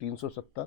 370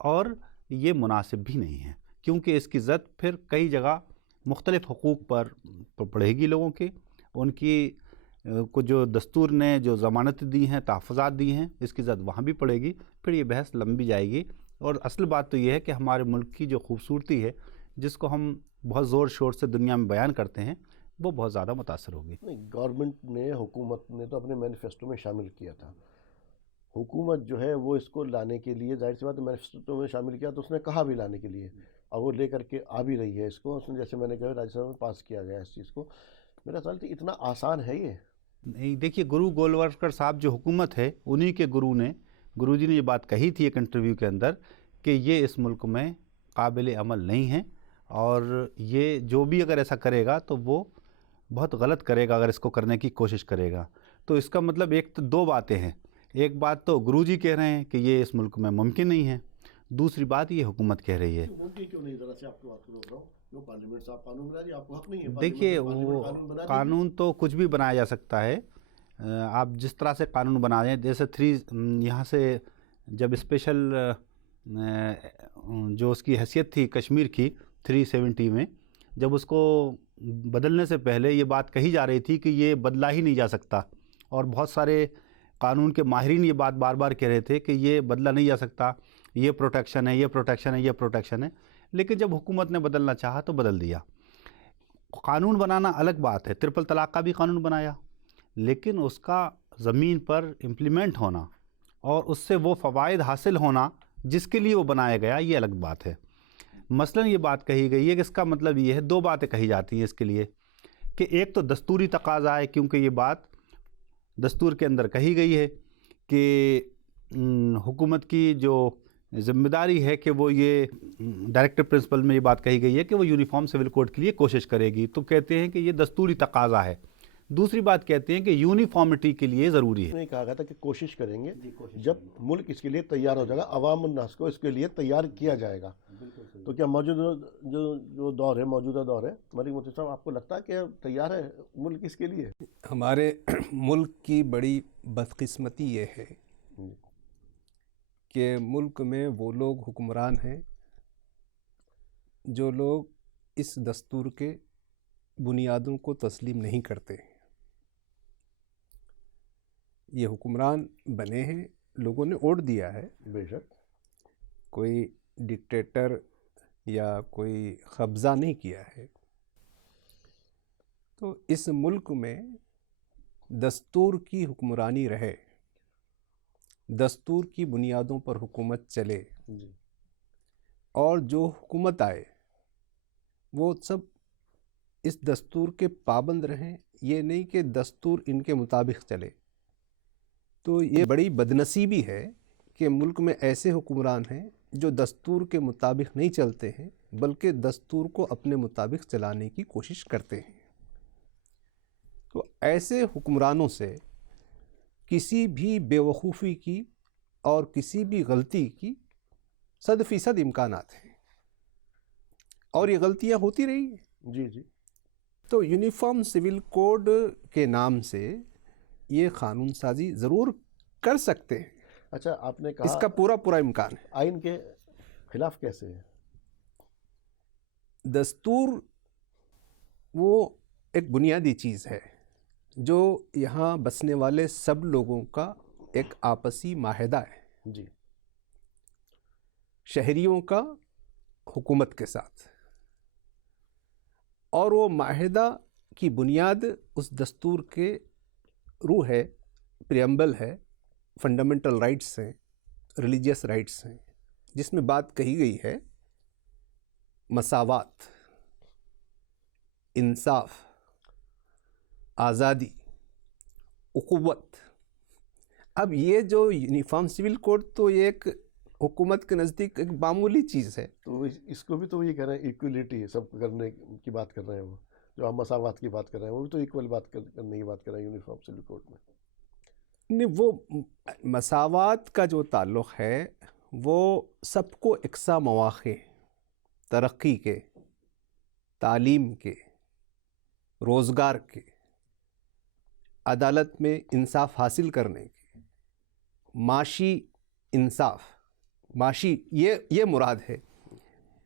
اور یہ مناسب بھی نہیں ہے، کیونکہ اس کی زد پھر کئی جگہ مختلف حقوق پر پڑے گی لوگوں کے، ان کی کو جو دستور نے جو ضمانت دی ہیں، تحفظات دی ہیں، اس کی زد وہاں بھی پڑے گی، پھر یہ بحث لمبی جائے گی۔ اور اصل بات تو یہ ہے کہ ہمارے ملک کی جو خوبصورتی ہے، جس کو ہم بہت زور شور سے دنیا میں بیان کرتے ہیں، وہ بہت زیادہ متاثر ہوگی۔ نہیں، گورنمنٹ نے، حکومت نے تو اپنے مینیفیسٹو میں شامل کیا تھا۔ حکومت جو ہے وہ اس کو لانے کے لیے، ظاہر سی بات ہے مینیفیسٹو میں شامل کیا تو اس نے کہا بھی لانے کے لیے، اور وہ لے کر کے آ بھی رہی ہے اس کو۔ اس نے، جیسے میں نے کہا، راجیہ سبھا میں پاس کیا گیا اس چیز کو۔ میرا سوال تھی، اتنا آسان ہے یہ؟ نہیں، دیکھیے، گرو گولوارکر صاحب جو حکومت ہے، انہی کے گرو جی نے یہ بات کہی تھی ایک انٹرویو کے اندر کہ یہ اس ملک میں قابل عمل نہیں ہے، اور یہ جو بھی اگر ایسا کرے گا تو وہ بہت غلط کرے گا اگر اس کو کرنے کی کوشش کرے گا۔ تو اس کا مطلب ایک تو دو باتیں ہیں، ایک بات تو گرو جی کہہ رہے ہیں کہ یہ اس ملک میں ممکن نہیں ہے، دوسری بات یہ حکومت کہہ رہی ہے۔ ممکن کیوں نہیں؟ ذرا سے آپ کو بات کرو، جو پارلیمنٹ صاحب قانون بنا رہی ہے، آپ کو حق نہیں ہے؟ دیکھیے، وہ قانون تو کچھ بھی بنایا جا سکتا ہے، آپ جس طرح سے قانون بنا رہے ہیں، جیسے یہاں سے جب اسپیشل جو اس کی حیثیت تھی کشمیر کی 370 میں، جب اس کو بدلنے سے پہلے یہ بات کہی جا رہی تھی کہ یہ بدلا ہی نہیں جا سکتا، اور بہت سارے قانون کے ماہرین یہ بات بار بار کہہ رہے تھے کہ یہ بدلا نہیں جا سکتا، یہ پروٹیکشن ہے، یہ پروٹیکشن ہے، یہ پروٹیکشن ہے، لیکن جب حکومت نے بدلنا چاہا تو بدل دیا۔ قانون بنانا الگ بات ہے، ٹرپل طلاق کا بھی قانون بنایا، لیکن اس کا زمین پر امپلیمنٹ ہونا اور اس سے وہ فوائد حاصل ہونا جس کے لیے وہ بنایا گیا، یہ الگ بات ہے۔ مثلاً یہ بات کہی گئی ہے کہ اس کا مطلب یہ ہے، دو باتیں کہی جاتی ہیں اس کے لیے، کہ ایک تو دستوری تقاضا ہے، کیونکہ یہ بات دستور کے اندر کہی گئی ہے کہ حکومت کی جو ذمہ داری ہے کہ وہ یہ ڈائریکٹر پرنسپل میں یہ بات کہی گئی ہے کہ وہ یونیفارم سول کوڈ کے لیے کوشش کرے گی، تو کہتے ہیں کہ یہ دستوری تقاضا ہے۔ دوسری بات کہتے ہیں کہ یونیفارمٹی کے لیے ضروری ہے۔ نہیں، کہا گیا تھا کہ کوشش کریں گے، جب ملک اس کے لیے تیار ہو جائے گا، عوام الناس کو اس کے لیے تیار کیا جائے گا۔ تو کیا موجودہ جو دور ہے، موجودہ دور ہے، ملک مفتی صاحب، آپ کو لگتا ہے کہ تیار ہے ملک اس کے لیے؟ ہمارے ملک کی بڑی بدقسمتی یہ ہے کہ ملک میں وہ لوگ حکمران ہیں جو لوگ اس دستور کے بنیادوں کو تسلیم نہیں کرتے۔ یہ حکمران بنے ہیں، لوگوں نے ووٹ دیا ہے، بے شک، کوئی ڈکٹیٹر یا کوئی قبضہ نہیں کیا ہے۔ تو اس ملک میں دستور کی حکمرانی رہے، دستور کی بنیادوں پر حکومت چلے، اور جو حکومت آئے وہ سب اس دستور کے پابند رہیں، یہ نہیں کہ دستور ان کے مطابق چلے۔ تو یہ بڑی بدنصیبی ہے کہ ملک میں ایسے حکمران ہیں جو دستور کے مطابق نہیں چلتے ہیں، بلکہ دستور کو اپنے مطابق چلانے کی کوشش کرتے ہیں۔ تو ایسے حکمرانوں سے کسی بھی بے وقوفی کی اور کسی بھی غلطی کی 100% امکانات ہیں، اور یہ غلطیاں ہوتی رہی ہیں۔ جی جی۔ تو یونیفارم سول کوڈ کے نام سے یہ قانون سازی ضرور کر سکتے ہیں، اچھا، آپ نے کہا اس کا پورا امکان ہے۔ آئین کے خلاف کیسے ہے؟ دستور وہ ایک بنیادی چیز ہے جو یہاں بسنے والے سب لوگوں کا ایک آپسی معاہدہ ہے، جی، شہریوں کا حکومت کے ساتھ، اور وہ معاہدہ کی بنیاد اس دستور کے روح ہے، پریمبل ہے، فنڈامنٹل رائٹس ہیں، ریلیجیس رائٹس ہیں، جس میں بات کہی گئی ہے مساوات، انصاف، آزادی، اخوت۔ اب یہ جو یونیفارم سول کوڈ تو یہ ایک حکومت کے نزدیک ایک معمولی چیز ہے۔ تو اس کو بھی تو یہ کہہ رہے ہیں ایکولیٹی ہے، سب کرنے کی بات کر رہے ہیں، وہ جو ہم مساوات کی بات کر رہے ہیں وہ بھی تو ایکول بات کرنے کی بات کر رہے ہیں یونیفارم سول کوڈ میں۔ نہیں، وہ مساوات کا جو تعلق ہے وہ سب کو یکساں مواقع، ترقی کے، تعلیم کے، روزگار کے، عدالت میں انصاف حاصل کرنے کے، معاشی انصاف، معاشی یہ مراد ہے.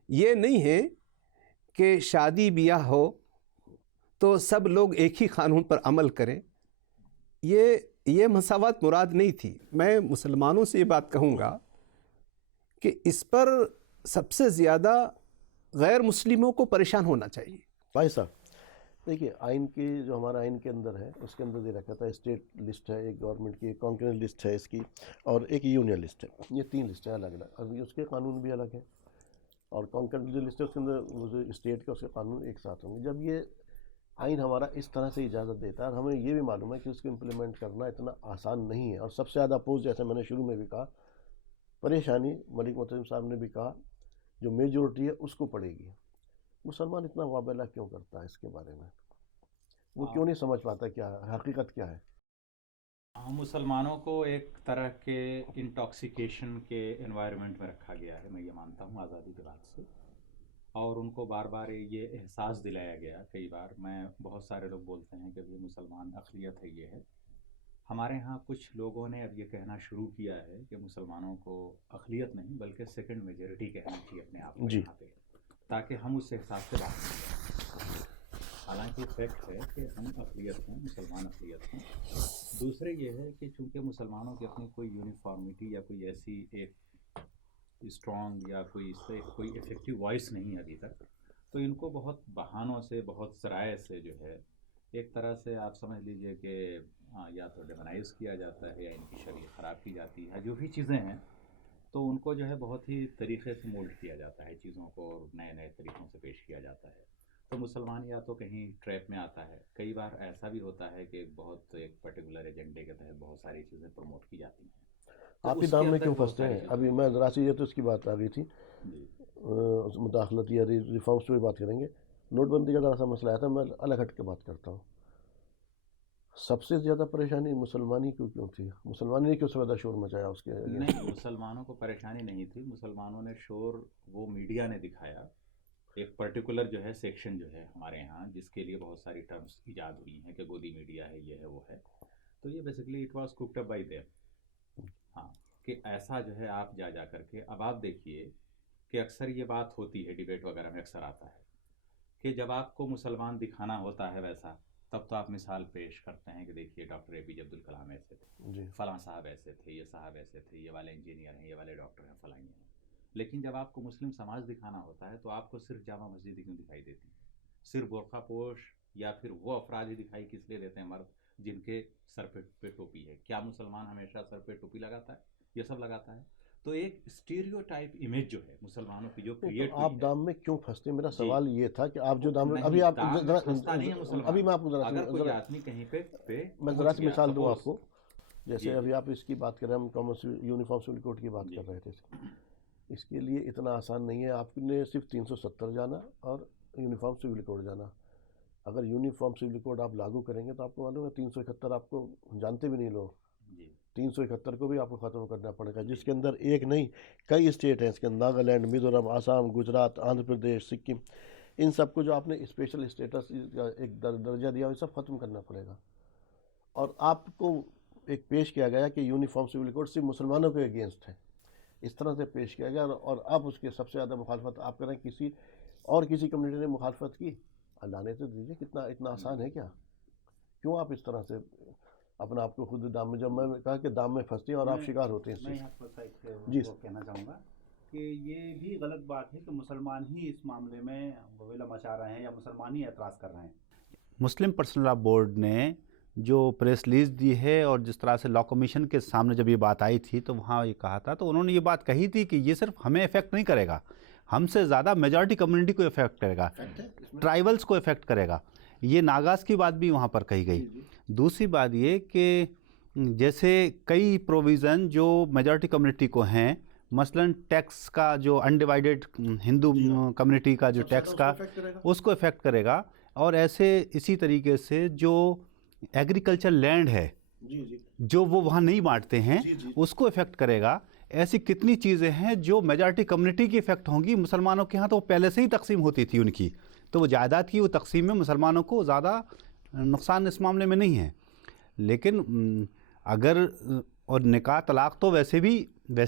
یہ نہیں ہے کہ شادی بیاہ ہو تو سب لوگ ایک ہی قانون پر عمل کریں. یہ مساوات مراد نہیں تھی. میں مسلمانوں سے یہ بات کہوں گا کہ اس پر سب سے زیادہ غیر مسلموں کو پریشان ہونا چاہیے. بھائی صاحب دیکھیے، آئین کی جو ہمارا آئین کے اندر ہے اس کے اندر یہ رکھا تھا اسٹیٹ لسٹ ہے، ایک گورنمنٹ کی، ایک کانکرنٹ لسٹ ہے اس کی، اور ایک یونین لسٹ ہے. یہ 3 لسٹ ہے الگ الگ، ابھی اس کے قانون بھی الگ ہیں. اور کانکرنٹ جو لسٹ ہے اس کے اندر وہ جو اسٹیٹ کا اس کے قانون ایک ساتھ ہوں گے. جب یہ آئین ہمارا اس طرح سے اجازت دیتا ہے، اور ہمیں یہ بھی معلوم ہے کہ اس کو امپلیمنٹ کرنا اتنا آسان نہیں ہے، اور سب سے زیادہ اپوز، جیسے میں نے شروع میں بھی کہا، پریشانی ملک معتصم صاحب نے بھی کہا، جو میجورٹی ہے اس کو پڑے گی. مسلمان اتنا وابلہ کیوں کرتا ہے اس کے بارے میں؟ وہ کیوں نہیں سمجھ پاتا کیا ہے حقیقت کیا ہے؟ مسلمانوں کو ایک طرح کے انٹاکسیکیشن کے انوائرمنٹ میں رکھا گیا ہے، میں یہ مانتا ہوں آزادی کے بعد سے. اور ان کو بار بار یہ احساس دلایا گیا. کئی بار بہت سارے لوگ بولتے ہیں کہ یہ مسلمان اقلیت ہے. یہ ہے ہمارے ہاں کچھ لوگوں نے اب یہ کہنا شروع کیا ہے کہ مسلمانوں کو اقلیت نہیں بلکہ سیکنڈ میجورٹی کہنا چاہیے اپنے آپ کو یہاں پہ، تاکہ ہم اس احساس سے باہر نکلیں. حالانکہ فیکٹ ہے کہ ہم اقلیت ہیں، مسلمان اقلیت ہیں. دوسرے یہ ہے کہ چونکہ مسلمانوں کی اپنی کوئی یونیفارمٹی یا کوئی ایسی ایک اسٹرانگ یا کوئی افیکٹو وائس نہیں ہے ابھی تک، تو ان کو بہت بہانوں سے، بہت ذرائع سے جو ہے ایک طرح سے آپ سمجھ لیجئے کہ یا تو ڈیمونائز کیا جاتا ہے یا ان کی شریعت خراب کی جاتی ہے، جو بھی چیزیں ہیں تو ان کو جو ہے بہت ہی طریقے سے مولڈ کیا جاتا ہے چیزوں کو، اور نئے نئے طریقوں سے پیش کیا جاتا ہے. تو مسلمان یا تو کہیں ٹریپ میں آتا ہے. کئی بار ایسا بھی ہوتا ہے کہ ایک پرٹیکولر ایجنڈے کے تحت بہت ساری چیزیں پروموٹ کی جاتی ہیں. آپ ہی دام میں کیوں پھنستے ہیں؟ ابھی میں ذرا سی یہ تو اس کی بات آ گئی تھی، مداخلت یا ریفارمس پہ بات کریں گے. نوٹ بندی کا ذرا سا مسئلہ آیا تھا، میں الگ ہٹ کے بات کرتا ہوں. سب سے زیادہ پریشانی مسلمانی کیوں تھی؟ مسلمانی نے کیوں سب زیادہ شور مچایا اس کے؟ نہیں، مسلمانوں کو پریشانی نہیں تھی. مسلمانوں نے شور وہ میڈیا نے دکھایا. ایک پرٹیکولر جو ہے سیکشن جو ہے ہمارے یہاں، جس کے لیے بہت ساری ٹرمز ایجاد ہوئی ہیں کہ گودی میڈیا ہے، یہ ہے، وہ ہے. تو یہ basically it was cooked up by them. ہاں، کہ ایسا جو ہے آپ جا کر کے اب آپ دیکھیے کہ اکثر یہ بات ہوتی ہے، ڈیبیٹ وغیرہ میں اکثر آتا ہے کہ جب آپ کو مسلمان دکھانا ہوتا ہے ویسا، تب تو آپ مثال پیش کرتے ہیں کہ دیکھیے ڈاکٹر اے پی جے عبدالکلام ایسے تھے، فلاں صاحب ایسے تھے، یہ صاحب ایسے تھے، یہ والے انجینئر ہیں، یہ والے ڈاکٹر ہیں، فلاں ہیں. لیکن جب آپ کو مسلم سماج دکھانا ہوتا ہے تو آپ کو صرف جامع مسجد کیوں دکھائی دیتی ہیں؟ صرف برقع پوش یا پھر وہ افراد ہی دکھائی کس لیے دیتے ہیں، مرد جن کے سر پہ ٹوپی ہے؟ کیا مسلمان ہمیشہ سر پہ ٹوپی لگاتا ہے؟ یہ سب لگاتا ہے. تو ایک اسٹیریو ٹائپ امیج جو ہے مسلمانوں کی جو کریٹ ہوئی ہے. آپ دام میں کیوں پھنستے؟ میرا سوال یہ تھا کہ آپ جو دام میں ابھی آپ ابھی میں آپ کو اگر کوئی آدمی کہیں پہ میں ذرا سی مثال دوں آپ کو. جیسے ابھی آپ اس کی بات کر رہے ہیں، ہم یونیفارم سول کوڈ کی بات کر رہے تھے. اس کے لیے اتنا آسان نہیں ہے. آپ نے صرف 370 جانا اور یونیفارم سول کوڈ جانا. اگر یونیفارم سول کوڈ آپ لاگو کریں گے تو آپ کو معلوم ہے 371 آپ کو جانتے بھی نہیں لوگ. 371 کو بھی آپ کو ختم کرنا پڑے گا، جس کے اندر ایک نہیں کئی اسٹیٹ ہیں اس کے اندر، ناگالینڈ، میزورم، آسام، گجرات، آندھرا پردیش، سکم. ان سب کو جو آپ نے اسپیشل اسٹیٹس کا ایک درجہ دیا وہ سب ختم کرنا پڑے گا. اور آپ کو ایک پیش کیا گیا کہ یونیفارم سول کوڈ صرف مسلمانوں کے اگینسٹ ہے، اس طرح سے پیش کیا گیا. اور اب اس کے سب سے زیادہ مخالفت آپ کریں، کسی کمیونٹی نے مخالفت کی. اللہ نے تو دیجیے، اتنا آسان ہے کیا؟ کیوں آپ اس طرح سے اپنا آپ کو خود دام میں، جب میں کہا کہ دام میں پھنستی ہیں اور آپ شکار ہوتے ہیں اس میں چیز. یہاں تھوڑا سا ایک وہ کہنا چاہوں گا کہ یہ بھی غلط بات ہے کہ مسلمان ہی اس معاملے میں وویلا مچا رہے ہیں یا مسلمان ہی اعتراض کر رہے ہیں. مسلم پرسنل لاء بورڈ نے جو پریس ریلیز دی ہے، اور جس طرح سے لاء کمیشن کے سامنے جب یہ بات آئی تھی تو وہاں یہ کہا تھا، تو انہوں نے یہ بات کہی تھی کہ یہ صرف ہمیں افیکٹ نہیں کرے گا، ہم سے زیادہ میجارٹی کمیونٹی کو افیکٹ کرے گا، ٹرائبلز کو افیکٹ کرے گا. یہ ناگاز کی بات بھی وہاں پر کہی گئی. دوسری بات یہ کہ جیسے کئی پروویژن جو میجارٹی کمیونٹی کو ہیں، مثلا ٹیکس کا جو انڈیوائیڈڈ ہندو کمیونٹی کا جو ٹیکس کا، اس کو افیکٹ کرے گا. اور اسی طریقے سے جو ایگریکلچر لینڈ ہے جو وہ وہاں نہیں بانٹتے ہیں اس کو افیکٹ کرے گا. ایسی کتنی چیزیں ہیں جو میجارٹی کمیونٹی کی افیکٹ ہوں گی. مسلمانوں کے ہاں تو وہ پہلے سے ہی تقسیم ہوتی تھی ان کی، تو وہ جائیداد کی وہ تقسیم میں مسلمانوں کو زیادہ نقصان اس معاملے میں نہیں ہے. لیکن اگر اور نکاح طلاق تو ویسے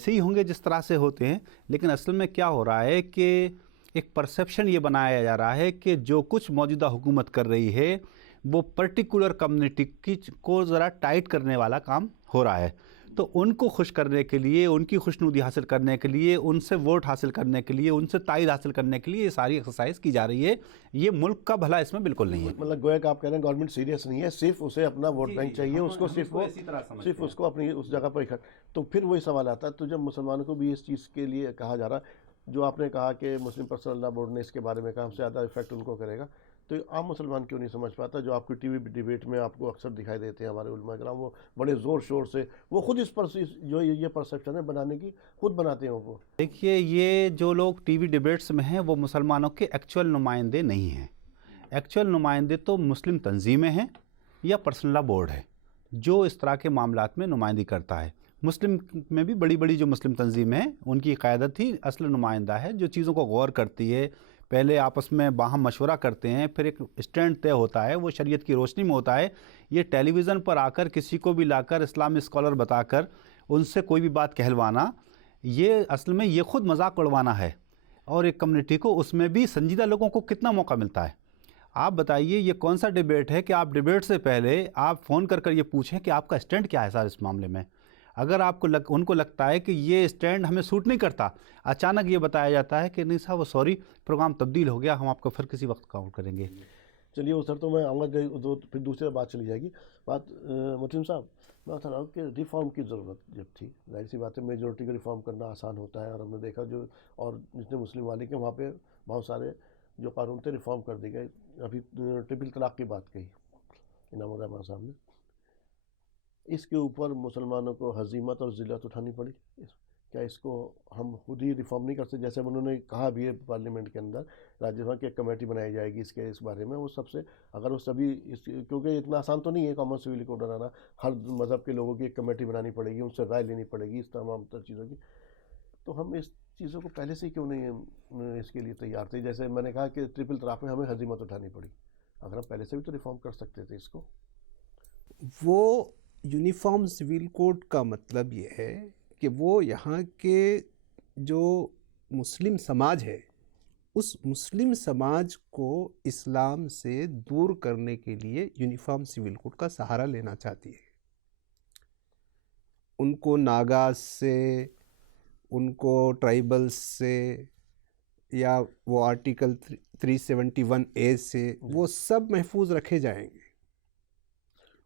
ہی ہوں گے جس طرح سے ہوتے ہیں، لیکن اصل میں کیا ہو رہا ہے کہ ایک پرسیپشن یہ بنایا جا رہا ہے کہ جو کچھ موجودہ حکومت کر رہی ہے وہ پرٹیکولر کمیونٹی کو ذرا ٹائٹ کرنے والا کام ہو رہا ہے. تو ان کو خوش کرنے کے لیے، ان کی خوشنودی حاصل کرنے کے لیے، ان سے ووٹ حاصل کرنے کے لیے، ان سے تائید حاصل کرنے کے لیے یہ ساری ایکسرسائز کی جا رہی ہے. یہ ملک کا بھلا اس میں بالکل نہیں ہے. مطلب گویا کہ آپ کہہ رہے ہیں گورنمنٹ سیریس نہیں ہے، صرف اسے اپنا ووٹ بینک چاہیے، اس کو صرف صرف اس کو اپنی اس جگہ پر تو پھر وہی سوال آتا ہے. تو جب مسلمانوں کو بھی اس چیز کے لیے کہا جا رہا، جو آپ نے کہا کہ مسلم پرسنل لا بورڈ نے اس کے بارے میں کہا ہم سے زیادہ افیکٹ ان کو کرے گا، تو عام مسلمان کیوں نہیں سمجھ پاتا؟ جو آپ کی ٹی وی ڈیبیٹ میں آپ کو اکثر دکھائی دیتے ہیں ہمارے علماء کرام، وہ بڑے زور شور سے وہ خود اس پر جو یہ پرسیپشن ہے بنانے کی خود بناتے ہیں. وہ دیکھیے، یہ جو لوگ ٹی وی ڈیبیٹس میں ہیں وہ مسلمانوں کے ایکچول نمائندے نہیں ہیں. ایکچول نمائندے تو مسلم تنظیمیں ہیں یا پرسنل لا بورڈ ہے جو اس طرح کے معاملات میں نمائندگی کرتا ہے. مسلم میں بھی بڑی بڑی جو مسلم تنظیمیں ہیں ان کی قیادت ہی اصل نمائندہ ہے، جو چیزوں کو غور کرتی ہے، پہلے آپس میں باہم مشورہ کرتے ہیں، پھر ایک اسٹینڈ طے ہوتا ہے، وہ شریعت کی روشنی میں ہوتا ہے. یہ ٹیلی ویژن پر آ کر کسی کو بھی لا کر اسلامی اسکالر بتا کر ان سے کوئی بھی بات کہلوانا، یہ اصل میں یہ خود مذاق اڑوانا ہے. اور ایک کمیونٹی کو اس میں بھی سنجیدہ لوگوں کو کتنا موقع ملتا ہے؟ آپ بتائیے، یہ کون سا ڈیبیٹ ہے کہ آپ ڈیبیٹ سے پہلے آپ فون کر یہ پوچھیں کہ آپ کا اسٹینڈ کیا ہے سر اس معاملے میں. اگر آپ کو ان کو لگتا ہے کہ یہ اسٹینڈ ہمیں سوٹ نہیں کرتا، اچانک یہ بتایا جاتا ہے کہ نہیں صاحب وہ سوری پروگرام تبدیل ہو گیا، ہم آپ کو پھر کسی وقت کال کریں گے. چلیے سر، تو میں آؤں گا پھر دوسری بات چلی جائے گی. بات متیم صاحب، میں بتا رہا ہوں کہ ریفارم کی ضرورت جب تھی، ظاہر سی بات ہے میجورٹی کو ریفارم کرنا آسان ہوتا ہے، اور ہم نے دیکھا جو اور جتنے مسلم ممالک ہیں وہاں پہ بہت سارے جو قانون تھے ریفارم کر دی گئے. ابھی ٹرپل طلاق کی بات کہی انعام الرحمان صاحب نے، اس کے اوپر مسلمانوں کو ہزیمت اور ذلت اٹھانی پڑی. کیا اس کو ہم خود ہی ریفارم نہیں کر سکتے؟ جیسے انہوں نے کہا بھی ہے پارلیمنٹ کے اندر راجیہ سبھا کی ایک کمیٹی بنائی جائے گی اس بارے میں، وہ سب سے اگر وہ سبھی کیونکہ اتنا آسان تو نہیں ہے کامن سول کوڈ بنانا، ہر مذہب کے لوگوں کی ایک کمیٹی بنانی پڑے گی، ان سے رائے لینی پڑے گی اس تمام تر چیزوں کی. تو ہم اس چیزوں کو پہلے سے کیوں نہیں اس کے لیے تیار تھے؟ جیسے میں نے کہا کہ ٹرپل طلاق میں ہمیں ہزیمت اٹھانی پڑی، اگر ہم پہلے سے بھی تو ریفارم کر سکتے تھے اس کو. وہ یونیفارم سول کوڈ کا مطلب یہ ہے کہ وہ یہاں کے جو مسلم سماج ہے اس مسلم سماج کو اسلام سے دور کرنے کے لیے یونیفارم سول کوڈ کا سہارا لینا چاہتی ہے. ان کو ناگاز سے، ان کو ٹرائبلز سے، یا وہ آرٹیکل 371A سے، وہ سب محفوظ رکھے جائیں گے.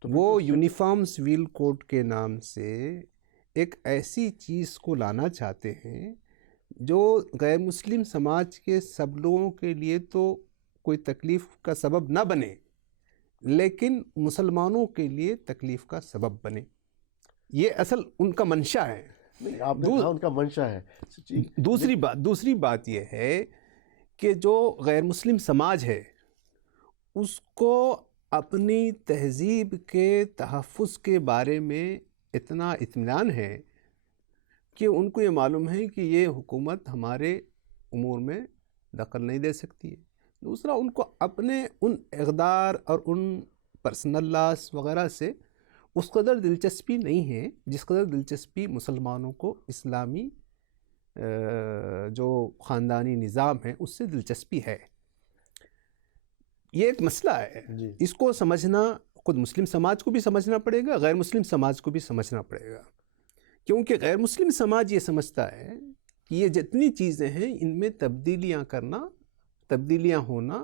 وہ یونیفارم سول کوڈ کے نام سے ایک ایسی چیز کو لانا چاہتے ہیں جو غیر مسلم سماج کے سب لوگوں کے لیے تو کوئی تکلیف کا سبب نہ بنے، لیکن مسلمانوں کے لیے تکلیف کا سبب بنے. یہ اصل ان کا منشا ہے. آپ نے کہا ان کا منشا ہے. دوسری بات یہ ہے کہ جو غیر مسلم سماج ہے اس کو اپنی تہذیب کے تحفظ کے بارے میں اتنا اطمینان ہے کہ ان کو یہ معلوم ہے کہ یہ حکومت ہمارے امور میں دخل نہیں دے سکتی ہے. دوسرا، ان کو اپنے ان اقدار اور ان پرسنل لاس وغیرہ سے اس قدر دلچسپی نہیں ہے جس قدر دلچسپی مسلمانوں کو اسلامی جو خاندانی نظام ہے اس سے دلچسپی ہے. یہ ایک مسئلہ ہے. اس کو سمجھنا خود مسلم سماج کو بھی سمجھنا پڑے گا، غیر مسلم سماج کو بھی سمجھنا پڑے گا، کیونکہ غیر مسلم سماج یہ سمجھتا ہے کہ یہ جتنی چیزیں ہیں ان میں تبدیلیاں کرنا، تبدیلیاں ہونا،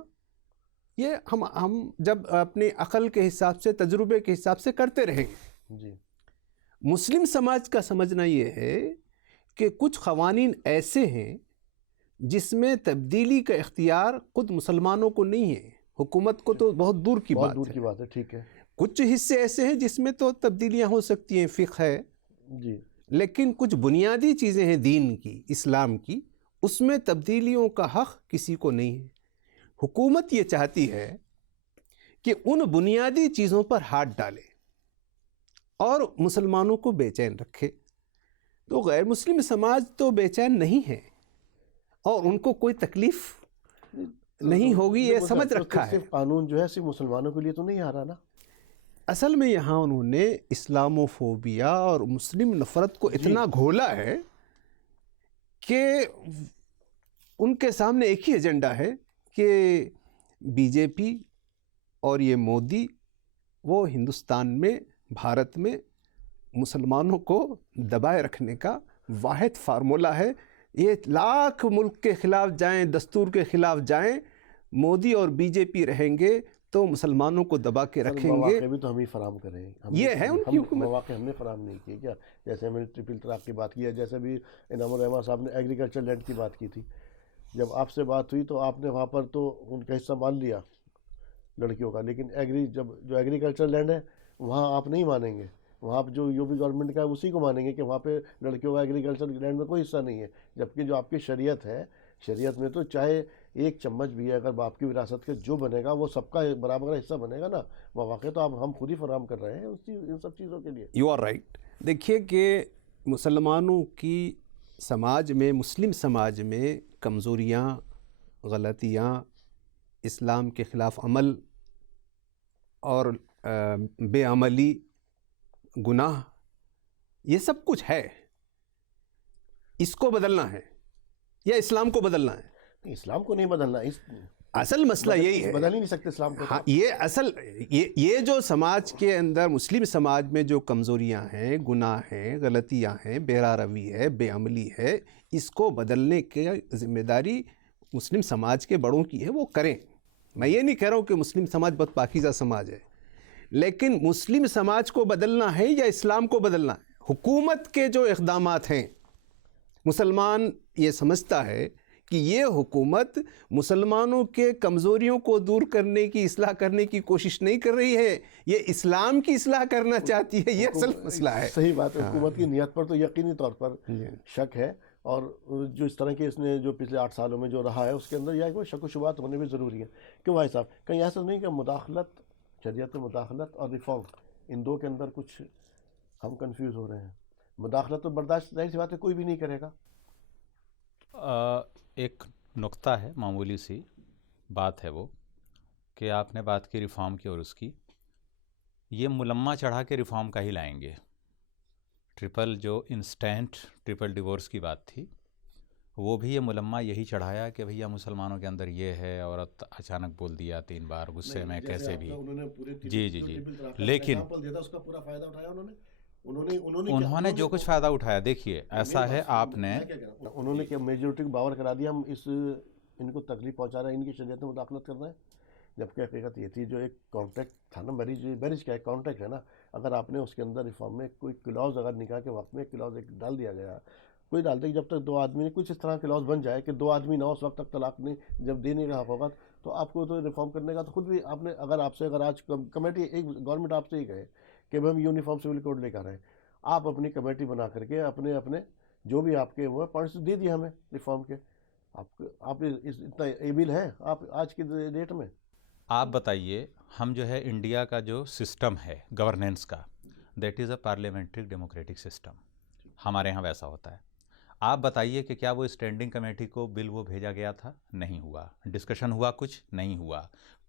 یہ ہم جب اپنی عقل کے حساب سے، تجربے کے حساب سے کرتے رہیں گے. مسلم سماج کا سمجھنا یہ ہے کہ کچھ قوانین ایسے ہیں جس میں تبدیلی کا اختیار خود مسلمانوں کو نہیں ہے، حکومت کو تو بہت دور کی بات ہے. ٹھیک ہے. کچھ حصے ایسے ہیں جس میں تو تبدیلیاں ہو سکتی ہیں، فقہ ہے، لیکن کچھ بنیادی چیزیں ہیں دین کی، اسلام کی، اس میں تبدیلیوں کا حق کسی کو نہیں ہے. حکومت یہ چاہتی ہے کہ ان بنیادی چیزوں پر ہاتھ ڈالے اور مسلمانوں کو بے چین رکھے. تو غیر مسلم سماج تو بے چین نہیں ہے اور ان کو کوئی تکلیف نہیں ہوگی، یہ سمجھ رکھا ہے. قانون جو ہے صرف مسلمانوں کے لیے تو نہیں آ رہا نا. اصل میں یہاں انہوں نے اسلاموفوبیا اور مسلم نفرت کو اتنا گھولا ہے کہ ان کے سامنے ایک ہی ایجنڈا ہے کہ بی جے پی اور یہ مودی وہ ہندوستان میں، بھارت میں مسلمانوں کو دبائے رکھنے کا واحد فارمولہ ہے. یہ لاکھ ملک کے خلاف جائیں، دستور کے خلاف جائیں، مودی اور بی جے پی رہیں گے تو مسلمانوں کو دبا کے رکھیں گے. مواقع بھی تو ہم ہی فراہم کریں. یہ ہے ان کی حکومت. مواقع ہم نے فراہم نہیں کیے کیا؟ جیسے ہم نے ٹرپل طلاق کی بات کی ہے، جیسے بھی انعام الرحمٰن صاحب نے ایگریکلچر لینڈ کی بات کی تھی. جب آپ سے بات ہوئی تو آپ نے وہاں پر تو ان کا حصہ مان لیا لڑکیوں کا، لیکن جو ایگریکلچر لینڈ ہے وہاں آپ نہیں مانیں گے. وہاں پہ جو یو پی گورنمنٹ کا ہے اسی کو مانیں گے کہ وہاں پہ لڑکیوں کا ایگریکلچر لینڈ میں کوئی حصہ نہیں ہے. جبکہ جو آپ کی شریعت ہے، شریعت میں تو چاہے ایک چمچ بھی ہے اگر باپ کی وراثت کے جو بنے گا وہ سب کا برابر حصہ بنے گا نا. مواقع تو ہم خود ہی فراہم کر رہے ہیں ان سب چیزوں کے لیے. You are right. دیکھیے کہ مسلمانوں کی سماج میں، مسلم سماج میں کمزوریاں، غلطیاں، اسلام کے خلاف عمل اور بے عملی، گناہ، یہ سب کچھ ہے. اس کو بدلنا ہے یا اسلام کو بدلنا ہے؟ اسلام کو نہیں بدلنا. اصل مسئلہ یہی ہے. بدل ہی نہیں سکتے اسلام کو. ہاں، یہ جو سماج کے اندر، مسلم سماج میں جو کمزوریاں ہیں، گناہ ہیں، غلطیاں ہیں، بہرا روی ہے، بے عملی ہے، اس کو بدلنے کی ذمہ داری مسلم سماج کے بڑوں کی ہے، وہ کریں. میں یہ نہیں کہہ رہا ہوں کہ مسلم سماج بہت پاکیزہ سماج ہے، لیکن مسلم سماج کو بدلنا ہے یا اسلام کو بدلنا ہے؟ حکومت کے جو اقدامات ہیں، مسلمان یہ سمجھتا ہے کہ یہ حکومت مسلمانوں کے کمزوریوں کو دور کرنے کی، اصلاح کرنے کی کوشش نہیں کر رہی ہے، یہ اسلام کی اصلاح کرنا چاہتی ہے. یہ اصل مسئلہ ہے. صحیح بات ہے. حکومت کی نیت پر تو یقینی طور پر شک ہے، اور جو اس طرح کے اس نے جو پچھلے 8 سالوں میں جو رہا ہے اس کے اندر یہ شک و شبہات ہونے بھی ضروری ہے. کیوں بھائی صاحب، کہیں ایسا نہیں کہ مداخلت، شریعت مداخلت اور ریفارم، ان دو کے اندر کچھ ہم کنفیوز ہو رہے ہیں؟ مداخلت تو برداشت ظاہر سی بات ہے کوئی بھی نہیں کرے گا. ایک نقطہ ہے، معمولی سی بات ہے وہ کہ آپ نے بات کی ریفارم کی اور اس کی، یہ ملمہ چڑھا کے ریفارم کا ہی لائیں گے. جو انسٹینٹ ٹرپل ڈیورس کی بات تھی، وہ بھی یہ ملمہ یہی چڑھایا کہ بھیا مسلمانوں کے اندر یہ ہے، عورت اچانک بول دیا 3 بار غصے میں کیسے بھی. جی لیکن انہوں نے جو کچھ فائدہ اٹھایا، دیکھیے ایسا ہے، آپ نے انہوں نے کیا میجورٹی کو باور کرا دیا ہم ان کو تکلیف پہنچا رہے ہیں، ان کی شریعت میں مداخلت کر رہے ہیں. جبکہ حقیقت یہ تھی جو ایک کانٹیکٹ تھا نا، میرج کا ایک کانٹیکٹ ہے نا، اگر آپ نے اس کے اندر ریفارم میں کوئی کلاوز اگر نکاح کے وقت میں کلاوز ایک ڈال دیا گیا، کوئی ڈالتے کہ جب تک 2 آدمی کچھ اس طرح کلاوز بن جائے کہ 2 آدمی نہ اس وقت تک طلاق نہیں جب دینے کا حق ہوگا، تو آپ کو تو ریفارم کرنے کا تو خود بھی آپ نے اگر آج کمیٹی ایک گورنمنٹ آپ سے ہی کہے کہ ہم یونیفارم سول کوڈ لے کر آئے، آپ اپنی کمیٹی بنا کر کے اپنے جو بھی آپ کے وہ پوائنٹس دے دیے ہمیں ریفارم کے. آپ اتنا ایبل ہیں آپ آج کی ڈیٹ میں؟ آپ بتائیے، ہم جو ہے انڈیا کا جو سسٹم ہے گورننس کا، that is a parliamentary democratic system. ہمارے ہاں ویسا ہوتا ہے. آپ بتائیے کہ کیا وہ اسٹینڈنگ کمیٹی کو بل وہ بھیجا گیا تھا؟ نہیں ہوا. ڈسکشن ہوا؟ کچھ نہیں ہوا.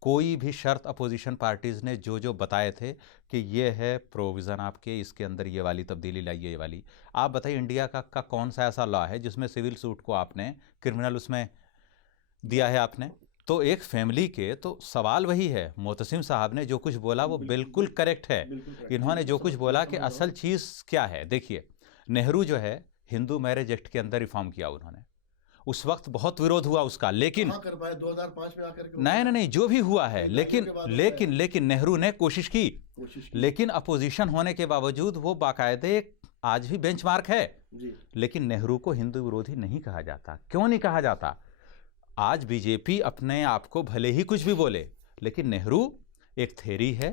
کوئی بھی شرط اپوزیشن پارٹیز نے جو بتائے تھے کہ یہ ہے پروویژن آپ کے، اس کے اندر یہ والی تبدیلی لائیے، یہ والی. آپ بتائیے انڈیا کا کون سا ایسا لا ہے جس میں سول سوٹ کو آپ نے کرمنل اس میں دیا ہے آپ نے؟ تو ایک فیملی کے تو سوال وہی ہے. معتصم صاحب نے جو کچھ بولا وہ بالکل کریکٹ ہے. انہوں نے جو کچھ بولا کہ اصل چیز کیا ہے، دیکھیے نہرو جو ہے ہندو میرج ایکٹ کے اندر ریفارم کیا انہوں نے، اس وقت بہت ورودھ ہوا اس کا، لیکن 2005 میں آ کر نہیں جو بھی ہوا ہے، لیکن نہرو نے کوشش کی، لیکن اپوزیشن ہونے کے باوجود وہ باقاعدہ آج بھی بینچ مارک ہے. لیکن نہرو کو ہندو ورودھی نہیں کہا جاتا. کیوں نہیں کہا جاتا؟ آج بی جے پی اپنے آپ کو بھلے ہی کچھ بھی بولے، لیکن نہرو ایک تھیری ہے،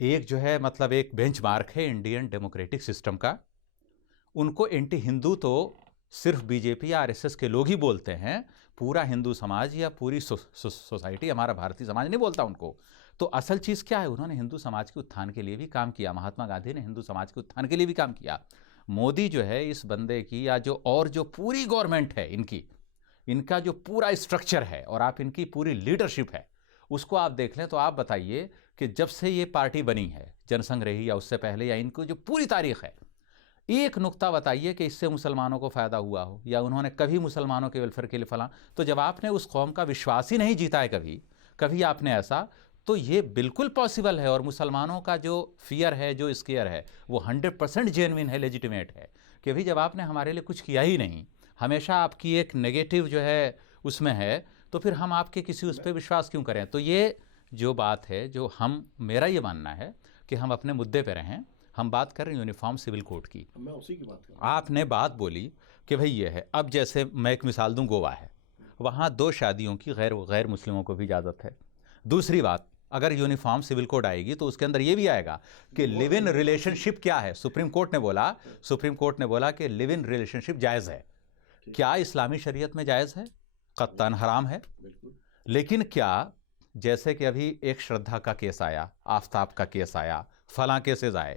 ایک جو ہے مطلب ایک بینچ مارک ہے انڈین ڈیموکریٹک سسٹم کا. ان کو اینٹی ہندو تو صرف بی جے پی یا آر ایس ایس کے لوگ ہی بولتے ہیں، پورا ہندو سماج یا پوری سوسائٹی، ہمارا بھارتی سماج نہیں بولتا ان کو. تو اصل چیز کیا ہے؟ انہوں نے ہندو سماج کے اتھان کے لیے بھی کام کیا. مہاتما گاندھی نے ہندو سماج کے اتھان کے لیے بھی کام کیا. مودی جو ہے اس بندے کی یا جو پوری گورنمنٹ ہے ان کا جو پورا اسٹرکچر ہے اور آپ ان کی پوری لیڈرشپ ہے، اس کو آپ دیکھ لیں تو آپ بتائیے کہ جب سے یہ پارٹی بنی ہے جن سنگھ رہی یا اس سے پہلے یا ان کو جو پوری تاریخ ہے، ایک نقطہ بتائیے کہ اس سے مسلمانوں کو فائدہ ہوا ہو یا انہوں نے کبھی مسلمانوں کے ویلفیئر کے لیے فلاں. تو جب آپ نے اس قوم کا وشواس ہی نہیں جیتا ہے کبھی آپ نے ایسا، تو یہ بالکل پاسبل ہے. اور مسلمانوں کا جو فیئر ہے، جو اسکیئر ہے، وہ 100% جینوین ہے، لیجیٹیمیٹ ہے کہ بھی جب آپ نے ہمارے لیے کچھ کیا ہی نہیں، ہمیشہ آپ کی ایک نیگیٹو جو ہے اس میں ہے، تو پھر ہم آپ کے کسی اس پہ وشواس کیوں کریں. تو یہ جو بات ہے، جو میرا یہ ماننا ہے کہ ہم اپنے مدعے پہ رہیں. ہم بات کر رہے ہیں یونیفارم سول کوڈ کی. میں اسی کی بات کر رہا ہوں. آپ نے بات بولی کہ بھئی یہ ہے. اب جیسے میں ایک مثال دوں، گوا ہے، وہاں 2 شادیوں کی غیر مسلموں کو بھی اجازت ہے. دوسری بات، اگر یونیفارم سول کوڈ آئے گی تو اس کے اندر یہ بھی آئے گا کہ لیو ان ریلیشن شپ کیا ہے. سپریم کورٹ نے بولا کہ لیو ان ریلیشن شپ جائز ہے. کیا اسلامی شریعت میں جائز ہے؟ قطعاً حرام ہے. لیکن کیا جیسے کہ ابھی ایک شردھا کا کیس آیا، آفتاب کا کیس آیا، فلاں کیسز آئے،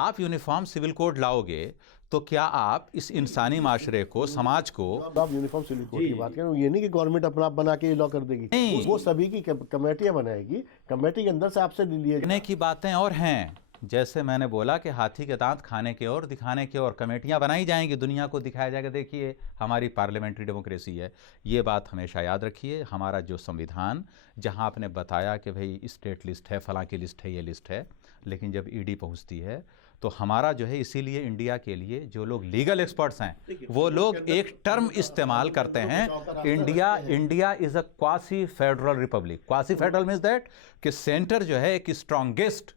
آپ یونیفارم سول کوڈ لاؤ گے تو کیا آپ اس انسانی معاشرے کو، سماج کو، آپ یونیفارم سول کوڈ کی بات کریں، یہ نہیں کہ گورنمنٹ اپنا آپ بنا کے یہ لا کر دے گی، نہیں، وہ سبھی کی کمیٹیاں بنائے گی، کمیٹی کے اندر سے آپ سے لیے کرنے کی باتیں اور ہیں. جیسے میں نے بولا کہ ہاتھی کے دانت کھانے کے اور دکھانے کے اور، کمیٹیاں بنائی جائیں گی، دنیا کو دکھایا جائے گا دیکھیے ہماری پارلیمنٹری ڈیموکریسی ہے. یہ بات ہمیشہ یاد رکھیے. ہمارا جو سمویدھان، جہاں آپ نے بتایا کہ بھئی اسٹیٹ لسٹ ہے، فلاں کی لسٹ ہے، یہ لسٹ ہے، لیکن جب ای ڈی پہنچتی ہے تو ہمارا جو ہے، اسی لیے انڈیا کے لیے جو لوگ لیگل ایکسپرٹس ہیں وہ لوگ ایک ٹرم استعمال کرتے ہیں، India is a quasi federal republic. Quasi federal means that کہ سینٹر جو ہے ایک اسٹرانگیسٹ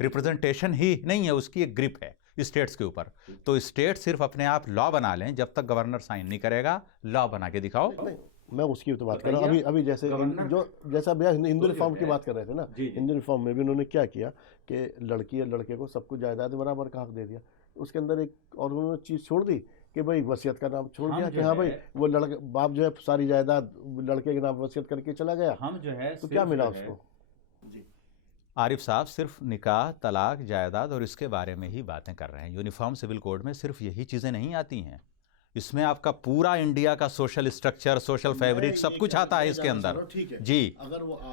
ریپرزنٹیشن ہی نہیں ہے، اس کی ایک گرپ ہے اسٹیٹس کے اوپر. تو اسٹیٹ صرف اپنے آپ لا بنا لیں، جب تک گورنر سائن نہیں کرے گا. لا بنا کے دکھاؤ. میں اس کی تو بات کر رہا ہوں. ابھی جیسا ہندو ریفارم کی بات کر رہے تھے نا، ہندو ریفارم میں بھی انہوں نے کیا کیا کہ لڑکی اور لڑکے کو سب کو جائیداد برابر کا حق دے دیا. اس کے اندر ایک اور انہوں نے چیز چھوڑ دی کہ بھائی وصیت کا نام چھوڑ دیا کہ ہاں بھائی وہ باپ جو ہے ساری جائیداد لڑکے کے نام وصیت کر کے چلا گیا. ہم جو ہے تو کیا ملا اس کو؟ عارف صاحب صرف نکاح، طلاق، جائیداد اور اس کے بارے میں ہی باتیں کر رہے ہیں. یونیفارم سول کوڈ میں صرف یہی چیزیں نہیں آتی ہیں، اس میں آپ کا پورا انڈیا کا سوشل اسٹرکچر، سوشل فیبرک، سب کچھ آتا ہے اس کے اندر. جی،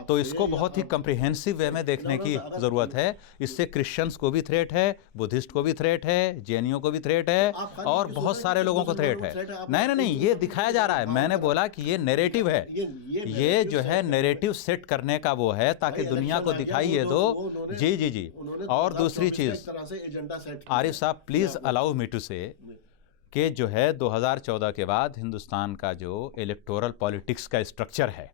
تو اس کو بہت ہی کمپریہنسو وے میں دیکھنے کی ضرورت ہے. اس سے کرسچنز کو بھی تھریٹ ہے، بدھسٹ کو بھی تھریٹ ہے، جینیوں کو بھی تھریٹ ہے، اور بہت سارے لوگوں کو تھریٹ ہے. نہیں، یہ دکھایا جا رہا ہے. میں نے بولا کہ یہ نیریٹو ہے، یہ جو ہے نیریٹو سیٹ کرنے کا وہ ہے تاکہ دنیا کو دکھائیے دو. جی. اور دوسری چیز، عارف صاحب پلیز الاؤ می ٹو سے کہ جو ہے 2014 کے بعد ہندوستان کا جو الیکٹورل پالیٹکس کا اسٹرکچر ہے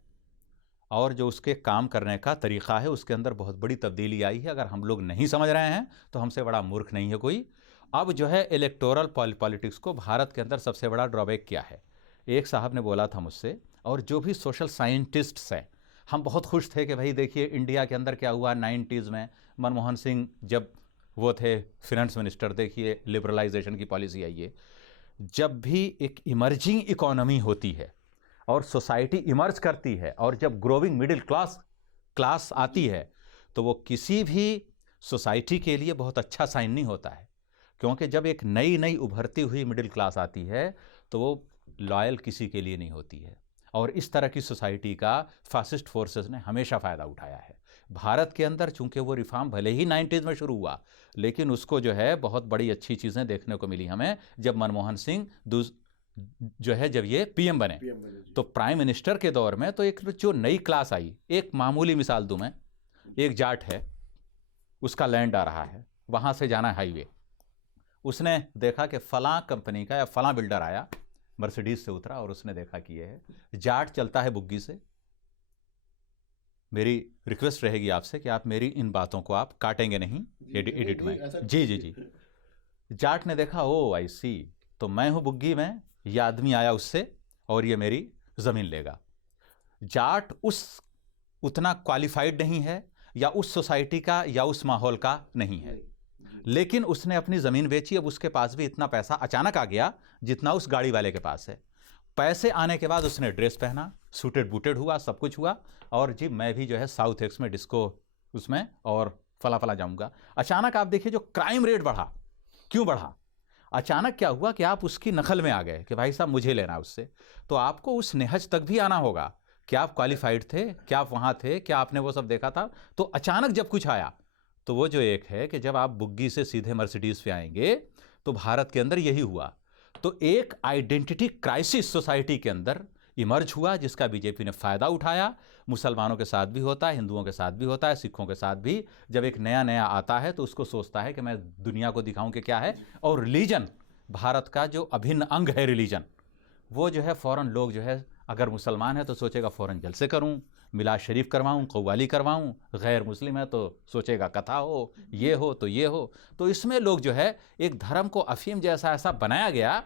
اور جو اس کے کام کرنے کا طریقہ ہے، اس کے اندر بہت بڑی تبدیلی آئی ہے. اگر ہم لوگ نہیں سمجھ رہے ہیں تو ہم سے بڑا مورکھ نہیں ہے کوئی. اب جو ہے الیکٹورل پالیٹکس کو بھارت کے اندر سب سے بڑا ڈرابیک کیا ہے. ایک صاحب نے بولا تھا مجھ سے، اور جو بھی سوشل سائنٹسٹس ہیں، ہم بہت خوش تھے کہ بھائی دیکھیے انڈیا کے اندر کیا ہوا 90s میں. منموہن سنگھ جب وہ تھے فینانس منسٹر، دیکھیے لبرلائزیشن کی پالیسی آئی ہے. جب بھی ایک ایمرجنگ اکانومی ہوتی ہے اور سوسائٹی ایمرج کرتی ہے، اور جب گروونگ مڈل کلاس آتی ہے، تو وہ کسی بھی سوسائٹی کے لیے بہت اچھا سائن نہیں ہوتا ہے. کیونکہ جب ایک نئی ابھرتی ہوئی مڈل کلاس آتی ہے تو وہ لائل کسی کے لیے نہیں ہوتی ہے. اور اس طرح کی سوسائٹی کا فاسسٹ فورسز نے ہمیشہ فائدہ اٹھایا ہے. بھارت کے اندر چونکہ وہ ریفارم بھلے ہی 90s میں شروع ہوا، لیکن اس کو جو ہے بہت بڑی اچھی چیزیں دیکھنے کو ملی ہمیں جب منموہن سنگھ جو ہے جب یہ پی ایم بنے. تو پرائم منسٹر کے دور میں تو ایک جو نئی کلاس آئی. ایک معمولی مثال دوں میں، ایک جاٹ ہے، اس کا لینڈ آ رہا ہے، وہاں سے جانا ہے ہائی وے. اس نے دیکھا کہ فلاں کمپنی کا یا فلاں بلڈر آیا، مرسیڈیز سے اترا اور اس نے دیکھا کہ یہ ہے جاٹ چلتا ہے بگی سے. میری ریکویسٹ رہے گی آپ سے کہ آپ میری ان باتوں کو آپ کاٹیں گے نہیں ایڈٹ میں. جی. جاٹ نے دیکھا، او آئی سی، تو میں ہوں بگی میں، یہ آدمی آیا اس سے اور یہ میری زمین لے گا. جاٹ اتنا کوالیفائڈ نہیں ہے، یا اس سوسائٹی کا یا اس ماحول کا نہیں ہے، لیکن اس نے اپنی زمین بیچی. اب اس کے پاس بھی اتنا پیسہ اچانک آ گیا جتنا اس گاڑی والے کے پاس ہے. پیسے آنے کے بعد اس نے ڈریس پہنا، سوٹڈ بوٹڈ ہوا، سب کچھ ہوا، اور جی میں بھی جو ہے ساؤتھ ایکس میں ڈسکو اس میں اور فلا جاؤں گا. اچانک آپ دیکھیے جو کرائم ریٹ بڑھا. کیوں بڑھا؟ اچانک کیا ہوا کہ آپ اس کی نقل میں آ گئے کہ بھائی صاحب مجھے لینا اس سے. تو آپ کو اس نہج تک بھی آنا ہوگا کیا آپ کوالیفائڈ تھے؟ کیا آپ وہاں تھے؟ کیا آپ نے وہ سب دیکھا تھا؟ تو اچانک جب کچھ آیا تو وہ جو ایک ہے کہ جب آپ بگی سے سیدھے مرسیڈیز پہ آئیں گے تو بھارت کے اندر یہی ہوا. تو ایک آئیڈینٹی کرائسس سوسائٹی کے اندر ایمرج ہوا جس کا بی جے پی نے فائدہ اٹھایا. مسلمانوں کے ساتھ بھی ہوتا ہے, ہندوؤں کے ساتھ بھی ہوتا ہے, سکھوں کے ساتھ بھی. جب ایک نیا آتا ہے تو اس کو سوچتا ہے کہ میں دنیا کو دکھاؤں کہ کیا ہے. اور ریلیجن بھارت کا جو ابھن انگ ہے ریلیجن, وہ جو ہے فوراً لوگ جو ہے اگر مسلمان ہے تو سوچے گا فوراً جلسے کروں, میلاد شریف کرواؤں, قوالی کرواؤں. غیر مسلم ہے تو سوچے گا کتھا ہو, یہ ہو تو یہ ہو. تو اس میں لوگ جو ہے ایک دھرم کو افیم جیسا ایسا بنایا گیا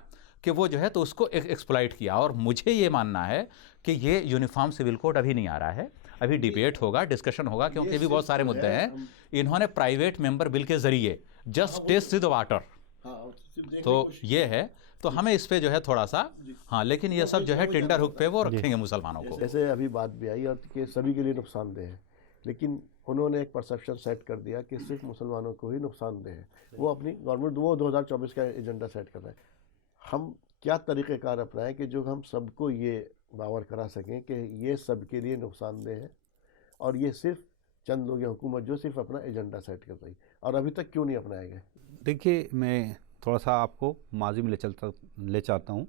کہ وہ جو ہے تو اس کو ایکسپلائٹ کیا. اور مجھے یہ ماننا ہے کہ یہ یونیفارم سول کوڈ ابھی نہیں آ رہا ہے, ابھی ڈیبیٹ ہوگا, ڈسکشن ہوگا, کیونکہ بھی بہت سارے مدعے ہیں. انہوں نے پرائیویٹ ممبر بل کے ذریعے جسٹ ٹیسٹ دی واٹر, تو یہ ہے. تو ہمیں اس پہ جو ہے تھوڑا سا ہاں, لیکن یہ سب جو ہے ٹینڈر ہک پہ وہ رکھیں گے مسلمانوں کو. جیسے ابھی بات بھی آئی اور کہ سبھی کے لیے نقصان دہ ہے, لیکن انہوں نے ایک پرسیپشن سیٹ کر دیا کہ صرف مسلمانوں کو ہی نقصان دہ ہے. وہ اپنی گورنمنٹ وہ 2024 کا ایجنڈا سیٹ کر رہا ہے. ہم کیا طریقہ کار اپنائیں کہ جو ہم سب کو یہ باور کرا سکیں کہ یہ سب کے لیے نقصان دہ ہے اور یہ صرف چند لوگ یا حکومت جو صرف اپنا ایجنڈا سیٹ کر رہی, اور ابھی تک کیوں نہیں اپنائے گئے؟ دیکھیے, میں تھوڑا سا آپ کو ماضی میں لے چاہتا ہوں.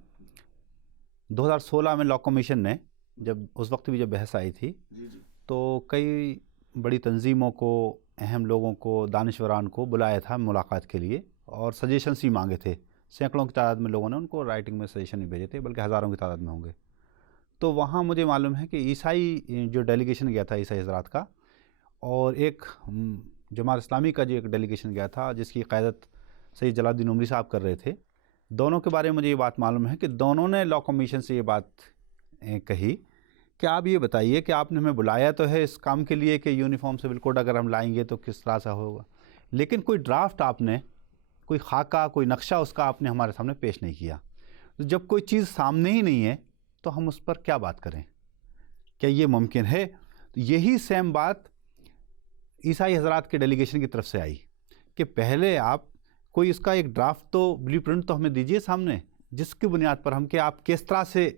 2016 میں لاء کمیشن نے جب اس وقت بھی جب بحث آئی تھی تو کئی بڑی تنظیموں کو, اہم لوگوں کو, دانشوران کو بلایا تھا ملاقات کے لیے اور سجیشنس ہی مانگے تھے. سینکڑوں کی تعداد میں لوگوں نے ان کو رائٹنگ میں سجیشن بھی بھیجے تھے, بلکہ ہزاروں کی تعداد میں ہوں گے. تو وہاں مجھے معلوم ہے کہ عیسائی جو ڈیلیگیشن گیا تھا عیسائی حضرات کا, اور ایک جماعت اسلامی کا جو ایک ڈیلیگیشن گیا تھا جس کی قیادت سید جلال الدین عمری صاحب کر رہے تھے, دونوں کے بارے میں مجھے یہ بات معلوم ہے کہ دونوں نے لاء کمیشن سے یہ بات کہی کہ آپ یہ بتائیے کہ آپ نے ہمیں بلایا تو ہے اس کام کے لیے کہ یونیفارم سول کوڈ اگر ہم لائیں گے تو کس طرح سے ہوگا, لیکن کوئی ڈرافٹ آپ نے, کوئی خاکہ, کوئی نقشہ اس کا آپ نے ہمارے سامنے پیش نہیں کیا. تو جب کوئی چیز سامنے ہی نہیں ہے تو ہم اس پر کیا بات کریں؟ کیا یہ ممکن ہے؟ یہی سیم بات عیسائی حضرات کے ڈیلیگیشن کی طرف سے آئی کہ پہلے آپ کوئی اس کا ایک ڈرافٹ تو بلیو پرنٹ تو ہمیں دیجئے سامنے, جس کی بنیاد پر ہم کہ آپ کس طرح سے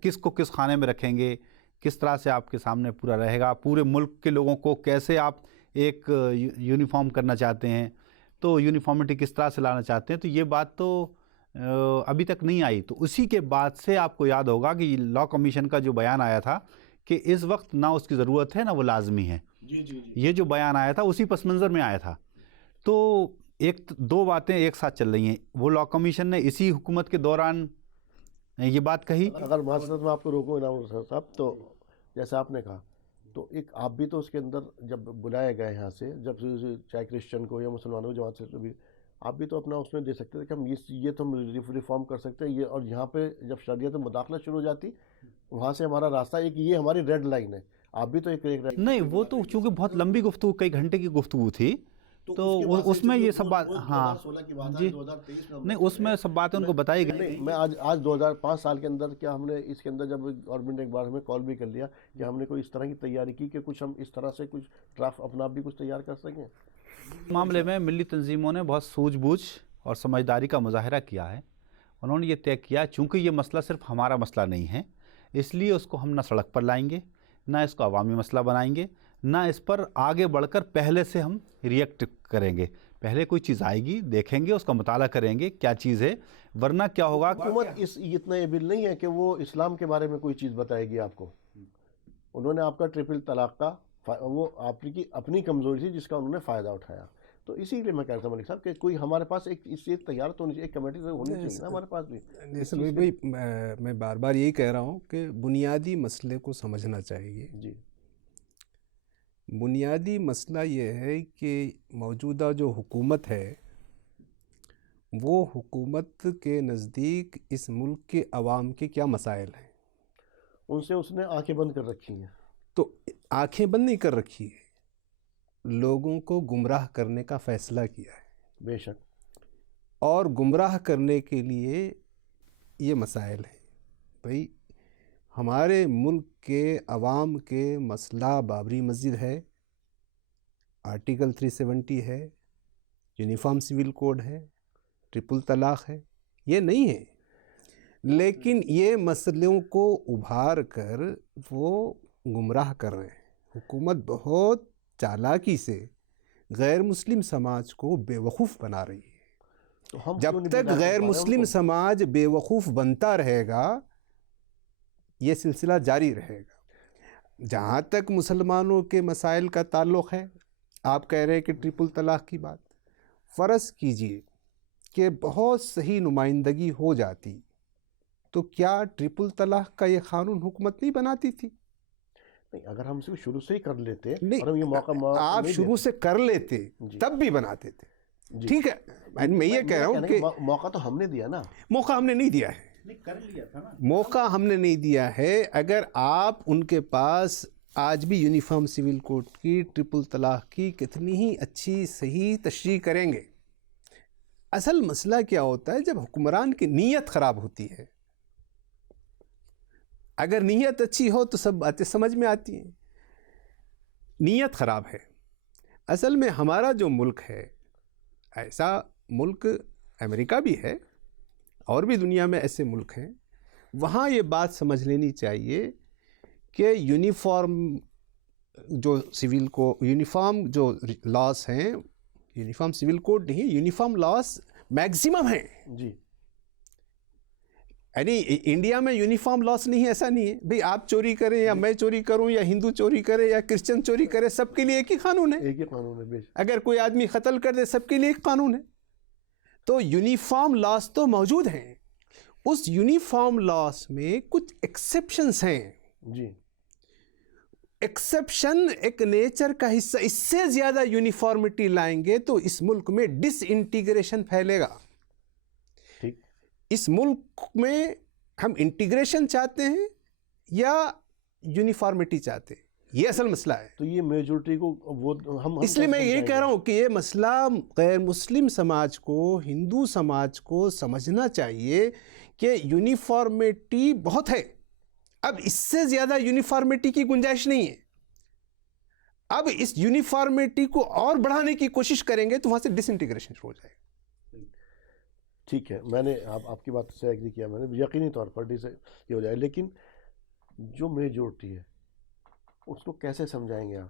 کس کو کس خانے میں رکھیں گے, کس طرح سے آپ کے سامنے پورا رہے گا, پورے ملک کے لوگوں کو کیسے آپ ایک یونیفارم کرنا چاہتے ہیں, تو یونیفارمٹی کس طرح سے لانا چاہتے ہیں. تو یہ بات تو ابھی تک نہیں آئی. تو اسی کے بعد سے آپ کو یاد ہوگا کہ لاء کمیشن کا جو بیان آیا تھا کہ اس وقت نہ اس کی ضرورت ہے نہ وہ لازمی ہے, یہ جو بیان آیا تھا اسی پس منظر میں آیا تھا. تو ایک دو باتیں ایک ساتھ چل رہی ہیں. وہ لاء کمیشن نے اسی حکومت کے دوران یہ بات کہی. اگر معذرت میں آپ کو روکوں انعام صاحب, تو جیسا آپ نے کہا تو ایک آپ بھی تو اس کے اندر جب بلائے گئے یہاں سے, جب چاہے کرسچن کو یا مسلمانوں کو جماعت سے بھی, آپ بھی تو اپنا اس میں دے سکتے تھے کہ ہم یہ تو ہم ریفارم کر سکتے ہیں یہ, اور یہاں پہ جب شریعت میں مداخلت شروع ہو جاتی وہاں سے ہمارا راستہ ایک یہ ہماری ریڈ لائن ہے. آپ بھی تو ایک نہیں, وہ تو چونکہ بہت لمبی گفتگو, کئی گھنٹے کی گفتگو تھی, تو اس میں یہ سب بات, ہاں جی نہیں, اس میں سب باتیں ان کو بتائی گئی. میں آج 2005 سال کے اندر کیا ہم نے اس کے اندر جب گورنمنٹ نے ایک بار ہمیں کال بھی کر لیا کہ ہم نے کوئی اس طرح کی تیاری کی کہ کچھ ہم اس طرح سے کچھ ڈرافٹ اپنا بھی کچھ تیار کر سکیں. معاملے میں ملی تنظیموں نے بہت سوجھ بوجھ اور سمجھداری کا مظاہرہ کیا ہے. انہوں نے یہ طے کیا چونکہ یہ مسئلہ صرف ہمارا مسئلہ نہیں ہے, اس لیے اس کو ہم نہ سڑک پر لائیں گے, نہ اس کو عوامی مسئلہ بنائیں گے, نہ اس پر آگے بڑھ کر پہلے سے ہم ریئیکٹ کریں گے. پہلے کوئی چیز آئے گی, دیکھیں گے, اس کا مطالعہ کریں گے کیا چیز ہے, ورنہ کیا ہوگا. حکومت اتنا ایبل نہیں ہے کہ وہ اسلام کے بارے میں کوئی چیز بتائے گی آپ کو. انہوں نے آپ کا ٹرپل طلاق کا وہ آپ کی اپنی کمزوری تھی جس کا انہوں نے فائدہ اٹھایا. تو اسی لیے میں کہتا ہوں ملک صاحب کہ کوئی ہمارے پاس ایک اس چیز تیار تو ایک کمیٹی سے ہونی چاہیے نا ہمارے پاس بھی. بھائی میں بار بار یہی کہہ رہا ہوں کہ بنیادی مسئلے کو سمجھنا چاہیے. جی, بنیادی مسئلہ یہ ہے کہ موجودہ جو حکومت ہے وہ حکومت کے نزدیک اس ملک کے عوام کے کیا مسائل ہیں, ان سے اس نے آنکھیں بند کر رکھی ہیں. تو آنکھیں بند نہیں کر رکھی ہے, لوگوں کو گمراہ کرنے کا فیصلہ کیا ہے. بے شک. اور گمراہ کرنے کے لیے یہ مسائل ہیں. بھئی ہمارے ملک کے عوام کے مسئلہ بابری مسجد ہے, آرٹیکل 370 ہے, یونیفارم سول کوڈ ہے, ٹرپل طلاق ہے, یہ نہیں ہے. لیکن یہ مسئلوں کو ابھار کر وہ گمراہ کر رہے ہیں. حکومت بہت چالاکی سے غیر مسلم سماج کو بے وقوف بنا رہی ہے. تو ہم جب کیوں نہیں تک بنا غیر پا رہے مسلم ان کو؟ سماج بے وقوف بنتا رہے گا یہ سلسلہ جاری رہے گا. جہاں تک مسلمانوں کے مسائل کا تعلق ہے، آپ کہہ رہے ہیں کہ ٹرپل طلاق کی بات، فرض کیجئے کہ بہت صحیح نمائندگی ہو جاتی تو کیا ٹرپل طلاق کا یہ قانون حکومت نہیں بناتی تھی؟ نہیں، اگر ہم اسے شروع سے ہی کر لیتے اور ہم نہیں، یہ موقع آپ نہیں شروع دیتے. سے کر لیتے جی. تب بھی بناتے تھے. جی. ٹھیک ہے، میں یہ کہہ رہا ہوں کہ موقع تو ہم نے دیا نا. موقع ہم نے نہیں دیا ہے. نہیں کر لیا تھا نا. موقع ہم نے نہیں دیا ہے. اگر آپ ان کے پاس آج بھی یونیفارم سول کوڈ کی ٹرپل طلاق کی کتنی ہی اچھی صحیح تشریح کریں گے، اصل مسئلہ کیا ہوتا ہے جب حکمران کی نیت خراب ہوتی ہے. اگر نیت اچھی ہو تو سب باتیں سمجھ میں آتی ہیں. نیت خراب ہے. اصل میں ہمارا جو ملک ہے، ایسا ملک امریکہ بھی ہے اور بھی دنیا میں ایسے ملک ہیں، وہاں یہ بات سمجھ لینی چاہیے کہ یونیفارم جو سول کو یونیفارم جو لاس ہیں، یونیفارم سول کوڈ نہیں، یونیفارم لاس میکسیمم ہیں. جی. یعنی انڈیا میں یونیفارم لاس نہیں ہے، ایسا نہیں ہے بھئی آپ چوری کریں یا میں چوری کروں یا ہندو چوری کرے یا کرسچن چوری کرے، سب کے لیے ایک ہی قانون ہے. ایک ہی قانون ہے. بے شک. اگر کوئی آدمی قتل کر دے سب کے لیے ایک قانون ہے. تو یونیفارم لاس تو موجود ہیں. اس یونیفارم لاس میں کچھ ایکسیپشنز ہیں. جی. ایکسیپشن ایک نیچر کا حصہ. اس سے زیادہ یونیفارمٹی لائیں گے تو اس ملک میں ڈس انٹیگریشن پھیلے گا. ٹھیک. اس ملک میں ہم انٹیگریشن چاہتے ہیں یا یونیفارمٹی چاہتے ہیں، یہ اصل مسئلہ ہے. تو یہ میجورٹی کو وہ ہم اس لیے میں یہ کہہ رہا ہوں کہ یہ مسئلہ غیر مسلم سماج کو، ہندو سماج کو سمجھنا چاہیے کہ یونیفارمٹی بہت ہے. اب اس سے زیادہ یونیفارمٹی کی گنجائش نہیں ہے. اب اس یونیفارمٹی کو اور بڑھانے کی کوشش کریں گے تو وہاں سے ڈس انٹیگریشن شروع ہو جائے گا. ٹھیک ہے، میں نے آپ کی بات سے ایگری کیا، میں نے یقینی طور پر یہ ہو جائے. لیکن جو میجورٹی ہے اس کو کیسے سمجھائیں گے آپ؟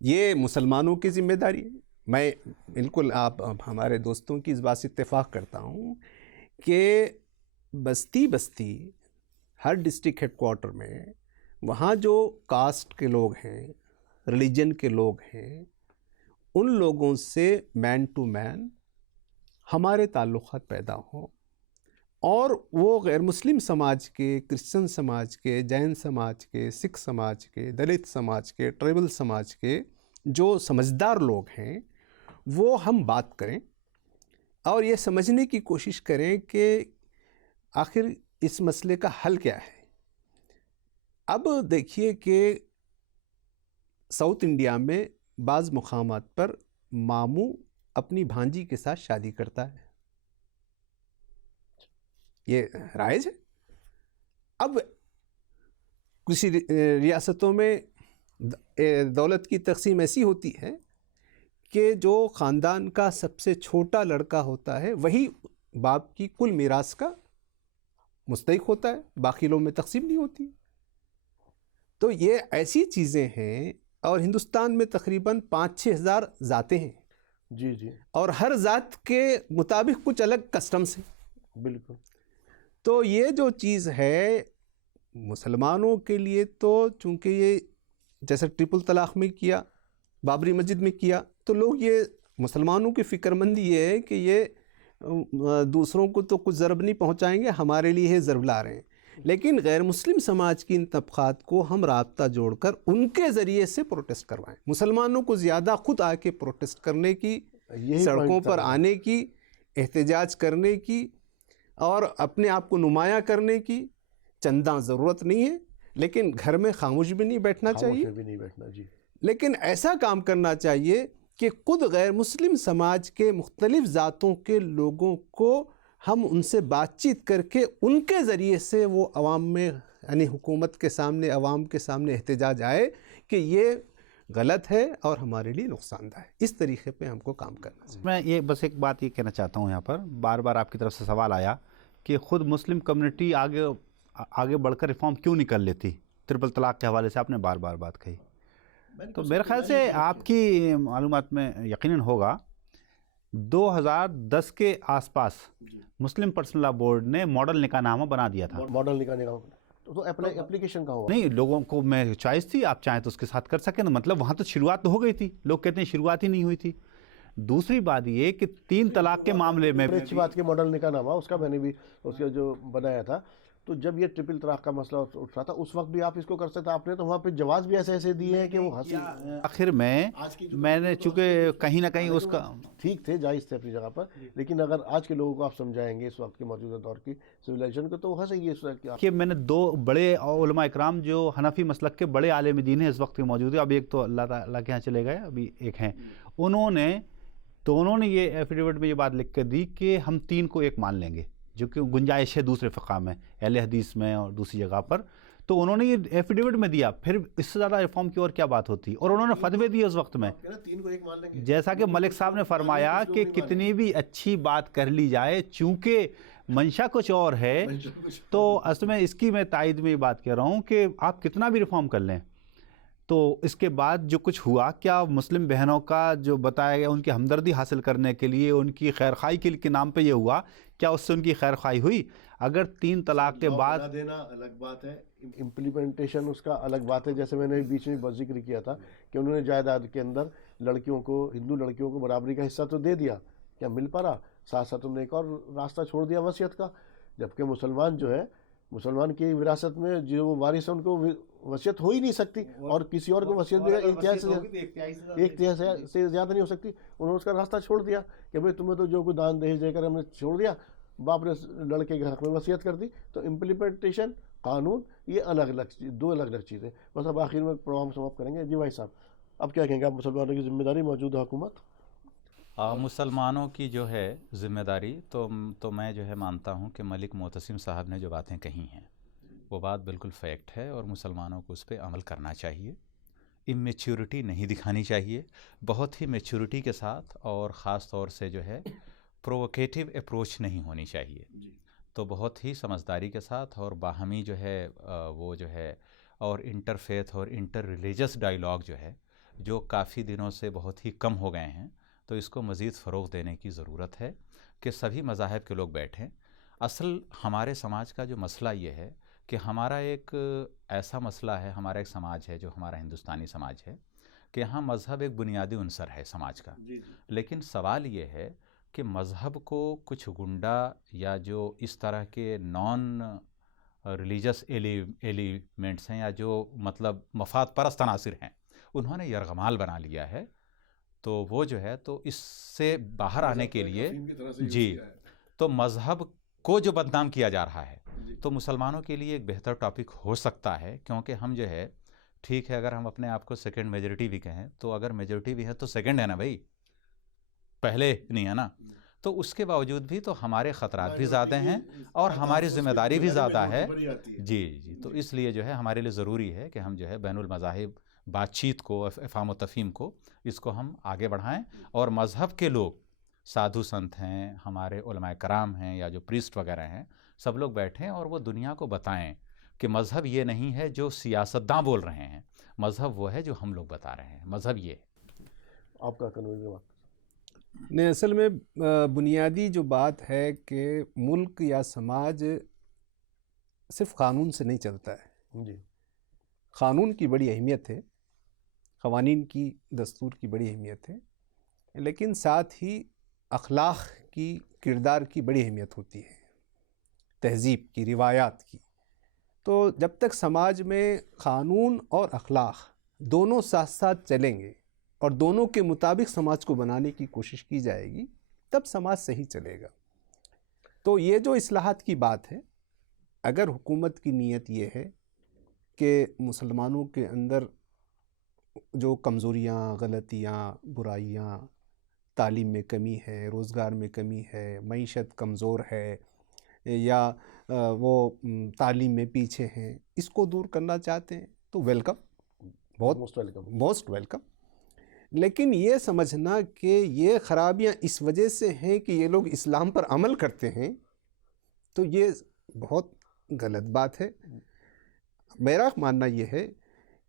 یہ مسلمانوں کی ذمہ داری ہے. میں بالکل آپ ہمارے دوستوں کی اس بات سے اتفاق کرتا ہوں کہ بستی بستی ہر ڈسٹرکٹ ہیڈ کوارٹر میں وہاں جو کاسٹ کے لوگ ہیں، ریلیجن کے لوگ ہیں، ان لوگوں سے مین ٹو مین ہمارے تعلقات پیدا ہوں، اور وہ غیر مسلم سماج کے، کرسچن سماج کے، جین سماج کے، سکھ سماج کے، دلت سماج کے، ٹرائبل سماج کے جو سمجھدار لوگ ہیں وہ ہم بات کریں اور یہ سمجھنے کی کوشش کریں کہ آخر اس مسئلے کا حل کیا ہے. اب دیکھیے کہ ساؤتھ انڈیا میں بعض مقامات پر ماموں اپنی بھانجی کے ساتھ شادی کرتا ہے، یہ رائج ہے. اب کسی ریاستوں میں دولت کی تقسیم ایسی ہوتی ہے کہ جو خاندان کا سب سے چھوٹا لڑکا ہوتا ہے وہی باپ کی کل میراث کا مستحق ہوتا ہے، باقی لوگوں میں تقسیم نہیں ہوتی. تو یہ ایسی چیزیں ہیں، اور ہندوستان میں تقریباً 5-6 ہزار ذاتیں ہیں. جی جی. اور ہر ذات کے مطابق کچھ الگ کسٹمز ہیں. بالکل. تو یہ جو چیز ہے مسلمانوں کے لیے تو چونکہ یہ جیسے ٹرپل طلاق میں کیا، بابری مسجد میں کیا، تو لوگ یہ مسلمانوں کی فکر مندی یہ ہے کہ یہ دوسروں کو تو کچھ ضرب نہیں پہنچائیں گے، ہمارے لیے یہ ضرب لا رہے ہیں. لیکن غیر مسلم سماج کی ان طبقات کو ہم رابطہ جوڑ کر ان کے ذریعے سے پروٹیسٹ کروائیں. مسلمانوں کو زیادہ خود آ کے پروٹیسٹ کرنے کی، سڑکوں پر آنے کی، احتجاج کرنے کی اور اپنے آپ کو نمایاں کرنے کی چنداں ضرورت نہیں ہے. لیکن گھر میں خاموش بھی نہیں بیٹھنا چاہیے. جی. لیکن ایسا کام کرنا چاہیے کہ خود غیر مسلم سماج کے مختلف ذاتوں کے لوگوں کو ہم ان سے بات چیت کر کے ان کے ذریعے سے وہ عوام میں، یعنی حکومت کے سامنے، عوام کے سامنے احتجاج آئے کہ یہ غلط ہے اور ہمارے لیے نقصان دہ ہے. اس طریقے پہ ہم کو کام کرنا چاہیے. میں یہ بس ایک بات یہ کہنا چاہتا ہوں، یہاں پر بار بار آپ کی طرف سے سوال آیا کہ خود مسلم کمیونٹی آگے بڑھ کر ریفارم کیوں نہیں کر لیتی. ٹرپل طلاق کے حوالے سے آپ نے بار بار بات کہی. تو میرے خیال سے آپ کی معلومات میں یقیناً ہوگا 2010 کے آس پاس مسلم پرسنل لا بورڈ نے ماڈل نکاح نامہ بنا دیا تھا. ماڈل نکاح تو اپلیکیشن کا ہوا نہیں، لوگوں کو میں چوائس تھی، آپ چاہیں تو اس کے ساتھ کر سکیں. مطلب وہاں تو شروعات تو ہو گئی تھی. لوگ کہتے ہیں شروعات ہی نہیں ہوئی تھی. دوسری بات یہ کہ 3 طلاق کے معاملے میں اچھی بات کہ ماڈل نکاح نامہ اس کا میں نے بھی اس کا جو بنایا تھا. تو جب یہ ٹرپل طلاق کا مسئلہ اٹھ رہا تھا اس وقت بھی آپ اس کو کر سکتے. آپ نے تو وہاں پہ جواز بھی ایسے دیے ہیں کہ وہ آخر میں نے چونکہ کہیں نہ کہیں اس کا ٹھیک تھے، جائز تھے اپنی جگہ پر، لیکن اگر آج کے لوگوں کو آپ سمجھائیں گے اس وقت کے موجودہ دور کی سویلائزیشن کو، تو وہاں سے یہ کہ میں نے 2 بڑے علماء اکرام جو حنفی مسلک کے بڑے عالم دین ہیں اس وقت کے موجود ہیں. اب ایک تو اللہ تعالیٰ کے ہاں چلے گئے، ابھی ایک ہیں. انہوں نے یہ ایفیڈیوٹ میں یہ بات لکھ کر دی کہ ہم 3 کو ایک مان لیں گے، جو کہ گنجائش ہے دوسرے فقہ میں، اہل حدیث میں اور دوسری جگہ پر. تو انہوں نے یہ ایفیڈیوٹ میں دیا. پھر اس سے زیادہ ریفارم کی اور کیا بات ہوتی. اور انہوں نے فتوے دیے اس وقت میں، جیسا کہ ملک صاحب نے فرمایا کہ کتنی بھی اچھی بات کر لی جائے، چونکہ منشا کچھ اور ہے. تو اصل میں اس کی میں تائید میں یہ بات کہہ رہا ہوں کہ آپ کتنا بھی ریفارم کر لیں تو اس کے بعد جو کچھ ہوا، کیا مسلم بہنوں کا جو بتایا گیا ان کی ہمدردی حاصل کرنے کے لیے، ان کی خیرخواہی کے نام پہ یہ ہوا، کیا اس سے ان کی خیرخواہی ہوئی؟ اگر 3 طلاق کے بعد دینا الگ بات ہے، امپلیمنٹیشن اس کا الگ بات ہے. جیسے میں نے بیچ میں ذکر کیا تھا کہ انہوں نے جائیداد کے اندر لڑکیوں کو، ہندو لڑکیوں کو برابری کا حصہ تو دے دیا، کیا مل پا رہا؟ ساتھ ساتھ انہوں نے ایک اور راستہ چھوڑ دیا وصیت کا. جبکہ مسلمان جو ہے، مسلمان کی وراثت میں جو وارث ہے ان کو وصیت ہو ہی نہیں سکتی، اور کسی اور کو وصیت بھی ایک تہائی سے زیادہ نہیں ہو سکتی. انہوں نے اس کا راستہ چھوڑ دیا کہ بھئی تمہیں تو جو کوئی دان دہیج دے کر ہم نے چھوڑ دیا، باپ نے لڑکے کے حق میں وصیت کر دی. تو امپلیمنٹیشن، قانون، یہ دو الگ الگ چیزیں. بس اب آخر میں پروگرام سماپت کریں گے. جی بھائی صاحب، اب کیا کہیں گے آپ؟ مسلمانوں کی ذمہ داری موجودہ حکومت، مسلمانوں کی جو ہے ذمہ داری، تو میں جو ہے مانتا ہوں کہ ملک معتصم صاحب نے جو باتیں کہی ہیں وہ بات بالکل فیکٹ ہے، اور مسلمانوں کو اس پہ عمل کرنا چاہیے. امیچیورٹی نہیں دکھانی چاہیے، بہت ہی میچیورٹی کے ساتھ، اور خاص طور سے جو ہے پرووکیٹیو اپروچ نہیں ہونی چاہیے. تو بہت ہی سمجھداری کے ساتھ اور باہمی جو ہے وہ جو ہے، اور انٹرفیتھ اور انٹر ریلیجس ڈائیلاگ جو ہے، جو کافی دنوں سے بہت ہی کم ہو گئے ہیں، تو اس کو مزید فروغ دینے کی ضرورت ہے کہ سبھی مذاہب کے لوگ بیٹھیں. اصل ہمارے سماج کا جو مسئلہ یہ ہے کہ ہمارا ایک ایسا مسئلہ ہے، ہمارا ایک سماج ہے جو ہمارا ہندوستانی سماج ہے، کہ یہاں مذہب ایک بنیادی عنصر ہے سماج کا. لیکن سوال یہ ہے کہ مذہب کو کچھ گنڈا یا جو اس طرح کے نان ریلیجس ایلیمنٹس ہیں، یا جو مطلب مفاد پرست عناصر ہیں، انہوں نے یرغمال بنا لیا ہے. تو وہ جو ہے، تو اس سے باہر آنے کے لیے تو مذہب کو جو بدنام کیا جا رہا ہے، تو مسلمانوں کے لیے ایک بہتر ٹاپک ہو سکتا ہے. کیونکہ ہم جو ہے، ٹھیک ہے، اگر ہم اپنے آپ کو سیکنڈ میجورٹی بھی کہیں، تو اگر میجورٹی بھی ہے تو سیکنڈ ہے نا بھائی، پہلے نہیں ہے نا. تو اس کے باوجود بھی تو ہمارے خطرات بھی زیادہ ہیں اور ہماری ذمہ داری بھی زیادہ ہے. جی تو اس لیے جو ہے ہمارے لیے ضروری ہے کہ ہم جو ہے بین المذاہب بات چیت کو، افہام و تفہیم کو، اس کو ہم آگے بڑھائیں. اور مذہب کے لوگ، سادھو سنت ہیں، ہمارے علماء کرام ہیں، یا جو پریسٹ وغیرہ ہیں، سب لوگ بیٹھیں اور وہ دنیا کو بتائیں کہ مذہب یہ نہیں ہے جو سیاستداں بول رہے ہیں، مذہب وہ ہے جو ہم لوگ بتا رہے ہیں. مذہب یہ ہے. آپ کا کنویں بات نہیں، اصل میں بنیادی جو بات ہے کہ ملک یا سماج صرف قانون سے نہیں چلتا ہے. جی، قانون کی بڑی اہمیت ہے، قوانین کی، دستور کی بڑی اہمیت ہے، لیکن ساتھ ہی اخلاق کی، کردار کی بڑی اہمیت ہوتی ہے، تہذیب کی، روایات کی. تو جب تک سماج میں قانون اور اخلاق دونوں ساتھ ساتھ چلیں گے اور دونوں کے مطابق سماج کو بنانے کی کوشش کی جائے گی، تب سماج صحیح چلے گا. تو یہ جو اصلاحات کی بات ہے، اگر حکومت کی نیت یہ ہے کہ مسلمانوں کے اندر جو کمزوریاں، غلطیاں، برائیاں، تعلیم میں کمی ہے، روزگار میں کمی ہے، معیشت کمزور ہے، یا وہ تعلیم میں پیچھے ہیں، اس کو دور کرنا چاہتے ہیں تو ویلکم، بہت موسٹ ویلکم. لیکن یہ سمجھنا کہ یہ خرابیاں اس وجہ سے ہیں کہ یہ لوگ اسلام پر عمل کرتے ہیں، تو یہ بہت غلط بات ہے. میرا ماننا یہ ہے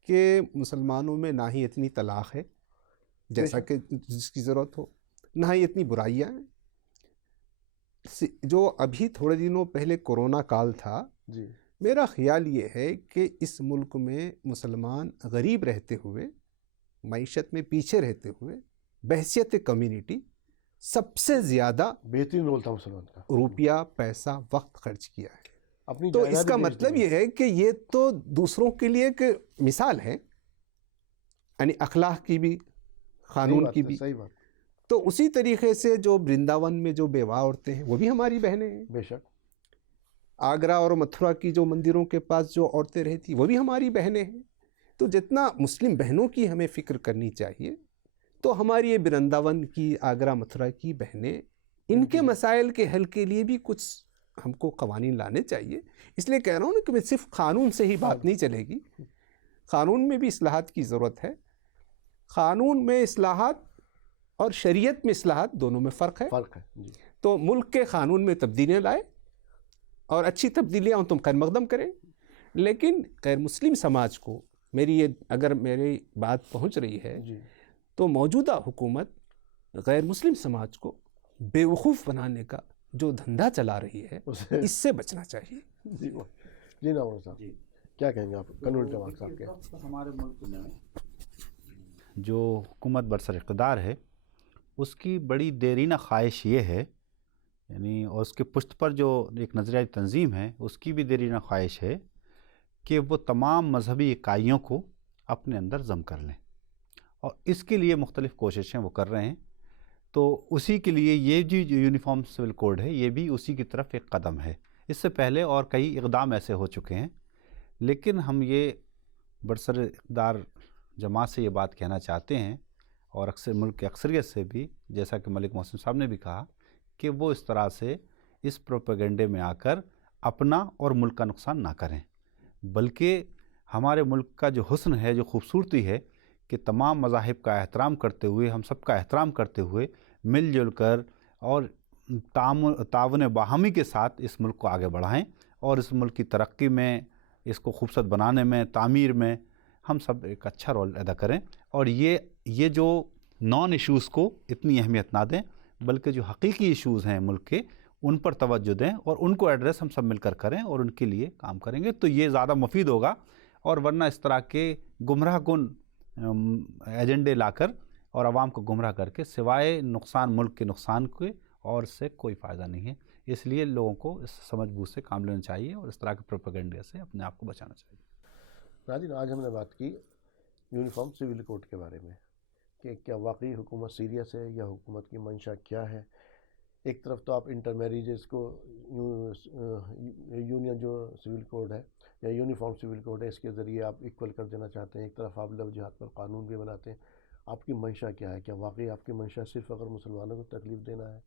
کہ مسلمانوں میں نہ ہی اتنی طلاق ہے جیسا کہ جس کی ضرورت ہو، نہ ہی اتنی برائیاں ہیں. جو ابھی تھوڑے دنوں پہلے کورونا کال تھا، جی میرا خیال یہ ہے کہ اس ملک میں مسلمان غریب رہتے ہوئے، معیشت میں پیچھے رہتے ہوئے، بحیثیت کمیونٹی سب سے زیادہ بہترین رول تھا مسلمان کا. روپیہ، پیسہ، وقت خرچ کیا ہے. اپنی تو جائیداد اس کا بھی بیچ مطلب دی. یہ ہے کہ یہ تو دوسروں کے لیے ایک مثال ہے، یعنی اخلاق کی بھی، صحیح قانون بات کی ہے، بھی. صحیح بات. تو اسی طریقے سے جو برنداون میں جو بیوہ عورتیں ہیں وہ بھی ہماری بہنیں ہیں. بے شک. آگرہ اور متھرا کی جو مندروں کے پاس جو عورتیں رہتی وہ بھی ہماری بہنیں ہیں. تو جتنا مسلم بہنوں کی ہمیں فکر کرنی چاہیے، تو ہماری یہ برنداون کی، آگرہ متھرا کی بہنیں، ان کے مسائل کے حل کے لیے بھی کچھ ہم کو قوانین لانے چاہیے. اس لیے کہہ رہا ہوں نا کہ صرف قانون سے ہی بات نہیں چلے گی، قانون میں بھی اصلاحات کی ضرورت ہے. قانون میں اصلاحات اور شریعت میں اصلاحات دونوں میں فرق ہے. فرق ہے. جی تو ملک کے قانون میں تبدیلیاں لائے اور اچھی تبدیلیاں تم خیر مقدم کریں، لیکن غیر مسلم سماج کو، اگر میری بات پہنچ رہی ہے، جی تو موجودہ حکومت غیر مسلم سماج کو بیوقوف بنانے کا جو دھندا چلا رہی ہے، اسے اس سے بچنا چاہیے. جی جی نامور صاحب جی کیا کہیں گے آپ قانون جماعت صاحب کے؟ اس وقت ہمارے ملک میں جو حکومت برسر اقتدار ہے اس کی بڑی دیرینہ خواہش یہ ہے، یعنی اور اس کے پشت پر جو ایک نظریاتی تنظیم ہے اس کی بھی دیرینہ خواہش ہے کہ وہ تمام مذہبی اکائیوں کو اپنے اندر ضم کر لیں، اور اس کے لیے مختلف کوششیں وہ کر رہے ہیں. تو اسی کے لیے یہ جو یونیفارم سول کوڈ ہے یہ بھی اسی کی طرف ایک قدم ہے. اس سے پہلے اور کئی اقدام ایسے ہو چکے ہیں، لیکن ہم یہ برسر اقتدار جماعت سے یہ بات کہنا چاہتے ہیں، اور اکثر ملک کی اکثریت سے بھی، جیسا کہ ملک محسن صاحب نے بھی کہا، کہ وہ اس طرح سے اس پروپیگنڈے میں آ کر اپنا اور ملک کا نقصان نہ کریں، بلکہ ہمارے ملک کا جو حسن ہے، جو خوبصورتی ہے، کہ تمام مذاہب کا احترام کرتے ہوئے، ہم سب کا احترام کرتے ہوئے مل جل کر اور تعاون باہمی کے ساتھ اس ملک کو آگے بڑھائیں، اور اس ملک کی ترقی میں، اس کو خوبصورت بنانے میں، تعمیر میں ہم سب ایک اچھا رول ادا کریں. اور یہ جو نان ایشوز کو اتنی اہمیت نہ دیں، بلکہ جو حقیقی ایشوز ہیں ملک کے ان پر توجہ دیں، اور ان کو ایڈریس ہم سب مل کر کریں اور ان کے لیے کام کریں گے تو یہ زیادہ مفید ہوگا. اور ورنہ اس طرح کے گمراہ کن ایجنڈے لا کر اور عوام کو گمراہ کر کے سوائے نقصان، ملک کے نقصان کے، اور اس سے کوئی فائدہ نہیں ہے. اس لیے لوگوں کو اس سمجھ بوجھ سے کام لینا چاہیے اور اس طرح کے پروپیگنڈے سے اپنے آپ کو بچانا چاہیے. ناظرین، آج ہم نے بات کی یونیفارم سول کوڈ کے بارے میں کہ کیا واقعی حکومت سیریس ہے یا حکومت کی منشا کیا ہے. ایک طرف تو آپ انٹر میریجز کو یونین جو سول کوڈ ہے یا یونیفارم سول کوڈ ہے اس کے ذریعے آپ ایکول کر دینا چاہتے ہیں، ایک طرف آپ لو جہاد پر قانون بھی بناتے ہیں. آپ کی منشا کیا ہے؟ کیا واقعی آپ کی منشا صرف اگر مسلمانوں کو تکلیف دینا ہے؟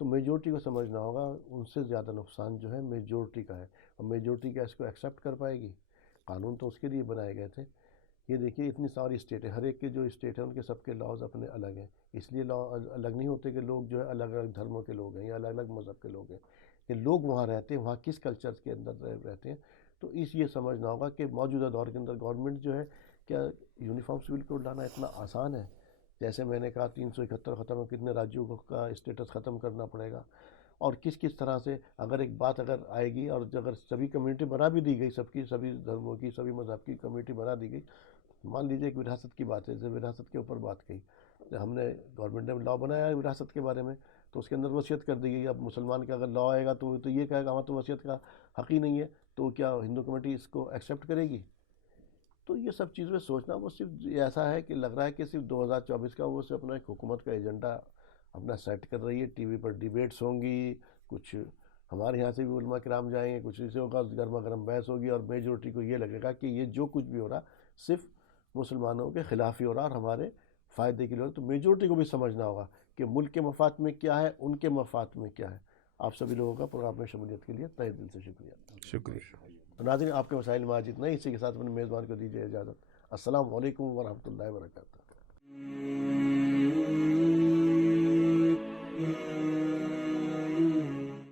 تو میجورٹی کو سمجھنا ہوگا، ان سے زیادہ نقصان جو ہے میجورٹی کا ہے، اور میجورٹی کیا اس کو ایکسیپٹ کر پائے گی؟ قانون تو اس کے لیے بنائے گئے تھے. یہ دیکھیے اتنی ساری اسٹیٹ ہے، ہر ایک کے جو اسٹیٹ ہیں ان کے سب کے لاز اپنے الگ ہیں. اس لیے لا الگ نہیں ہوتے کہ لوگ جو ہے الگ الگ دھرموں کے لوگ ہیں یا الگ الگ مذہب کے لوگ ہیں، کہ لوگ وہاں رہتے ہیں، وہاں کس کلچر کے اندر رہتے ہیں. تو یہ سمجھنا ہوگا کہ موجودہ دور کے اندر گورنمنٹ جو ہے، کیا یونیفارم سول کوڈ لانا اتنا آسان ہے؟ جیسے میں نے کہا 371 ختم ہو، کتنے راجیوں کا اسٹیٹس ختم کرنا پڑے گا، اور کس طرح سے اگر ایک بات اگر آئے گی اور اگر سبھی کمیونٹی بنا بھی دی گئی، سبھی دھرموں کی، سبھی مذہب کی کمیونٹی بنا دی گئی. مان لیجیے ایک وراثت کی بات ہے، جیسے وراثت کے اوپر بات کہی، ہم نے گورنمنٹ نے لا بنایا ہے وراثت کے بارے میں، تو اس کے اندر وصیت کر دی گئی. اب مسلمان کا اگر لا آئے گا تو یہ کہے گا ہمارا تو وصیت کا حق ہی نہیں ہے، تو کیا ہندو کمیونٹی اس کو ایکسیپٹ کرے گی؟ تو یہ سب چیزیں سوچنا، وہ صرف ایسا ہے کہ لگ رہا ہے کہ صرف 2024 کا وہ صرف اپنا ایک حکومت کا ایجنڈا اپنا سیٹ کر رہی ہے. ٹی وی پر ڈیبیٹس ہوں گی، کچھ ہمارے یہاں سے بھی علماء کرام جائیں گے، کچھ اسے ہوگا، گرما گرم بحث ہوگی، اور میجورٹی کو یہ لگے گا کہ یہ جو کچھ بھی ہو رہا صرف مسلمانوں کے خلاف ہی ہو رہا اور ہمارے فائدے کے لیے. تو میجورٹی کو بھی سمجھنا ہوگا کہ ملک کے مفاد میں کیا ہے، ان کے مفاد میں کیا ہے. آپ سبھی لوگوں کا پروگرام میں شمولیت کے لیے تہہ دل سے شکریہ. شکریہ. ناظرین، آپ کے مسائل میں آج اتنا ہی، اسی کے ساتھ اپنے میزبان کو دیجیے اجازت. السلام علیکم ورحمۃ اللہ وبرکاتہ.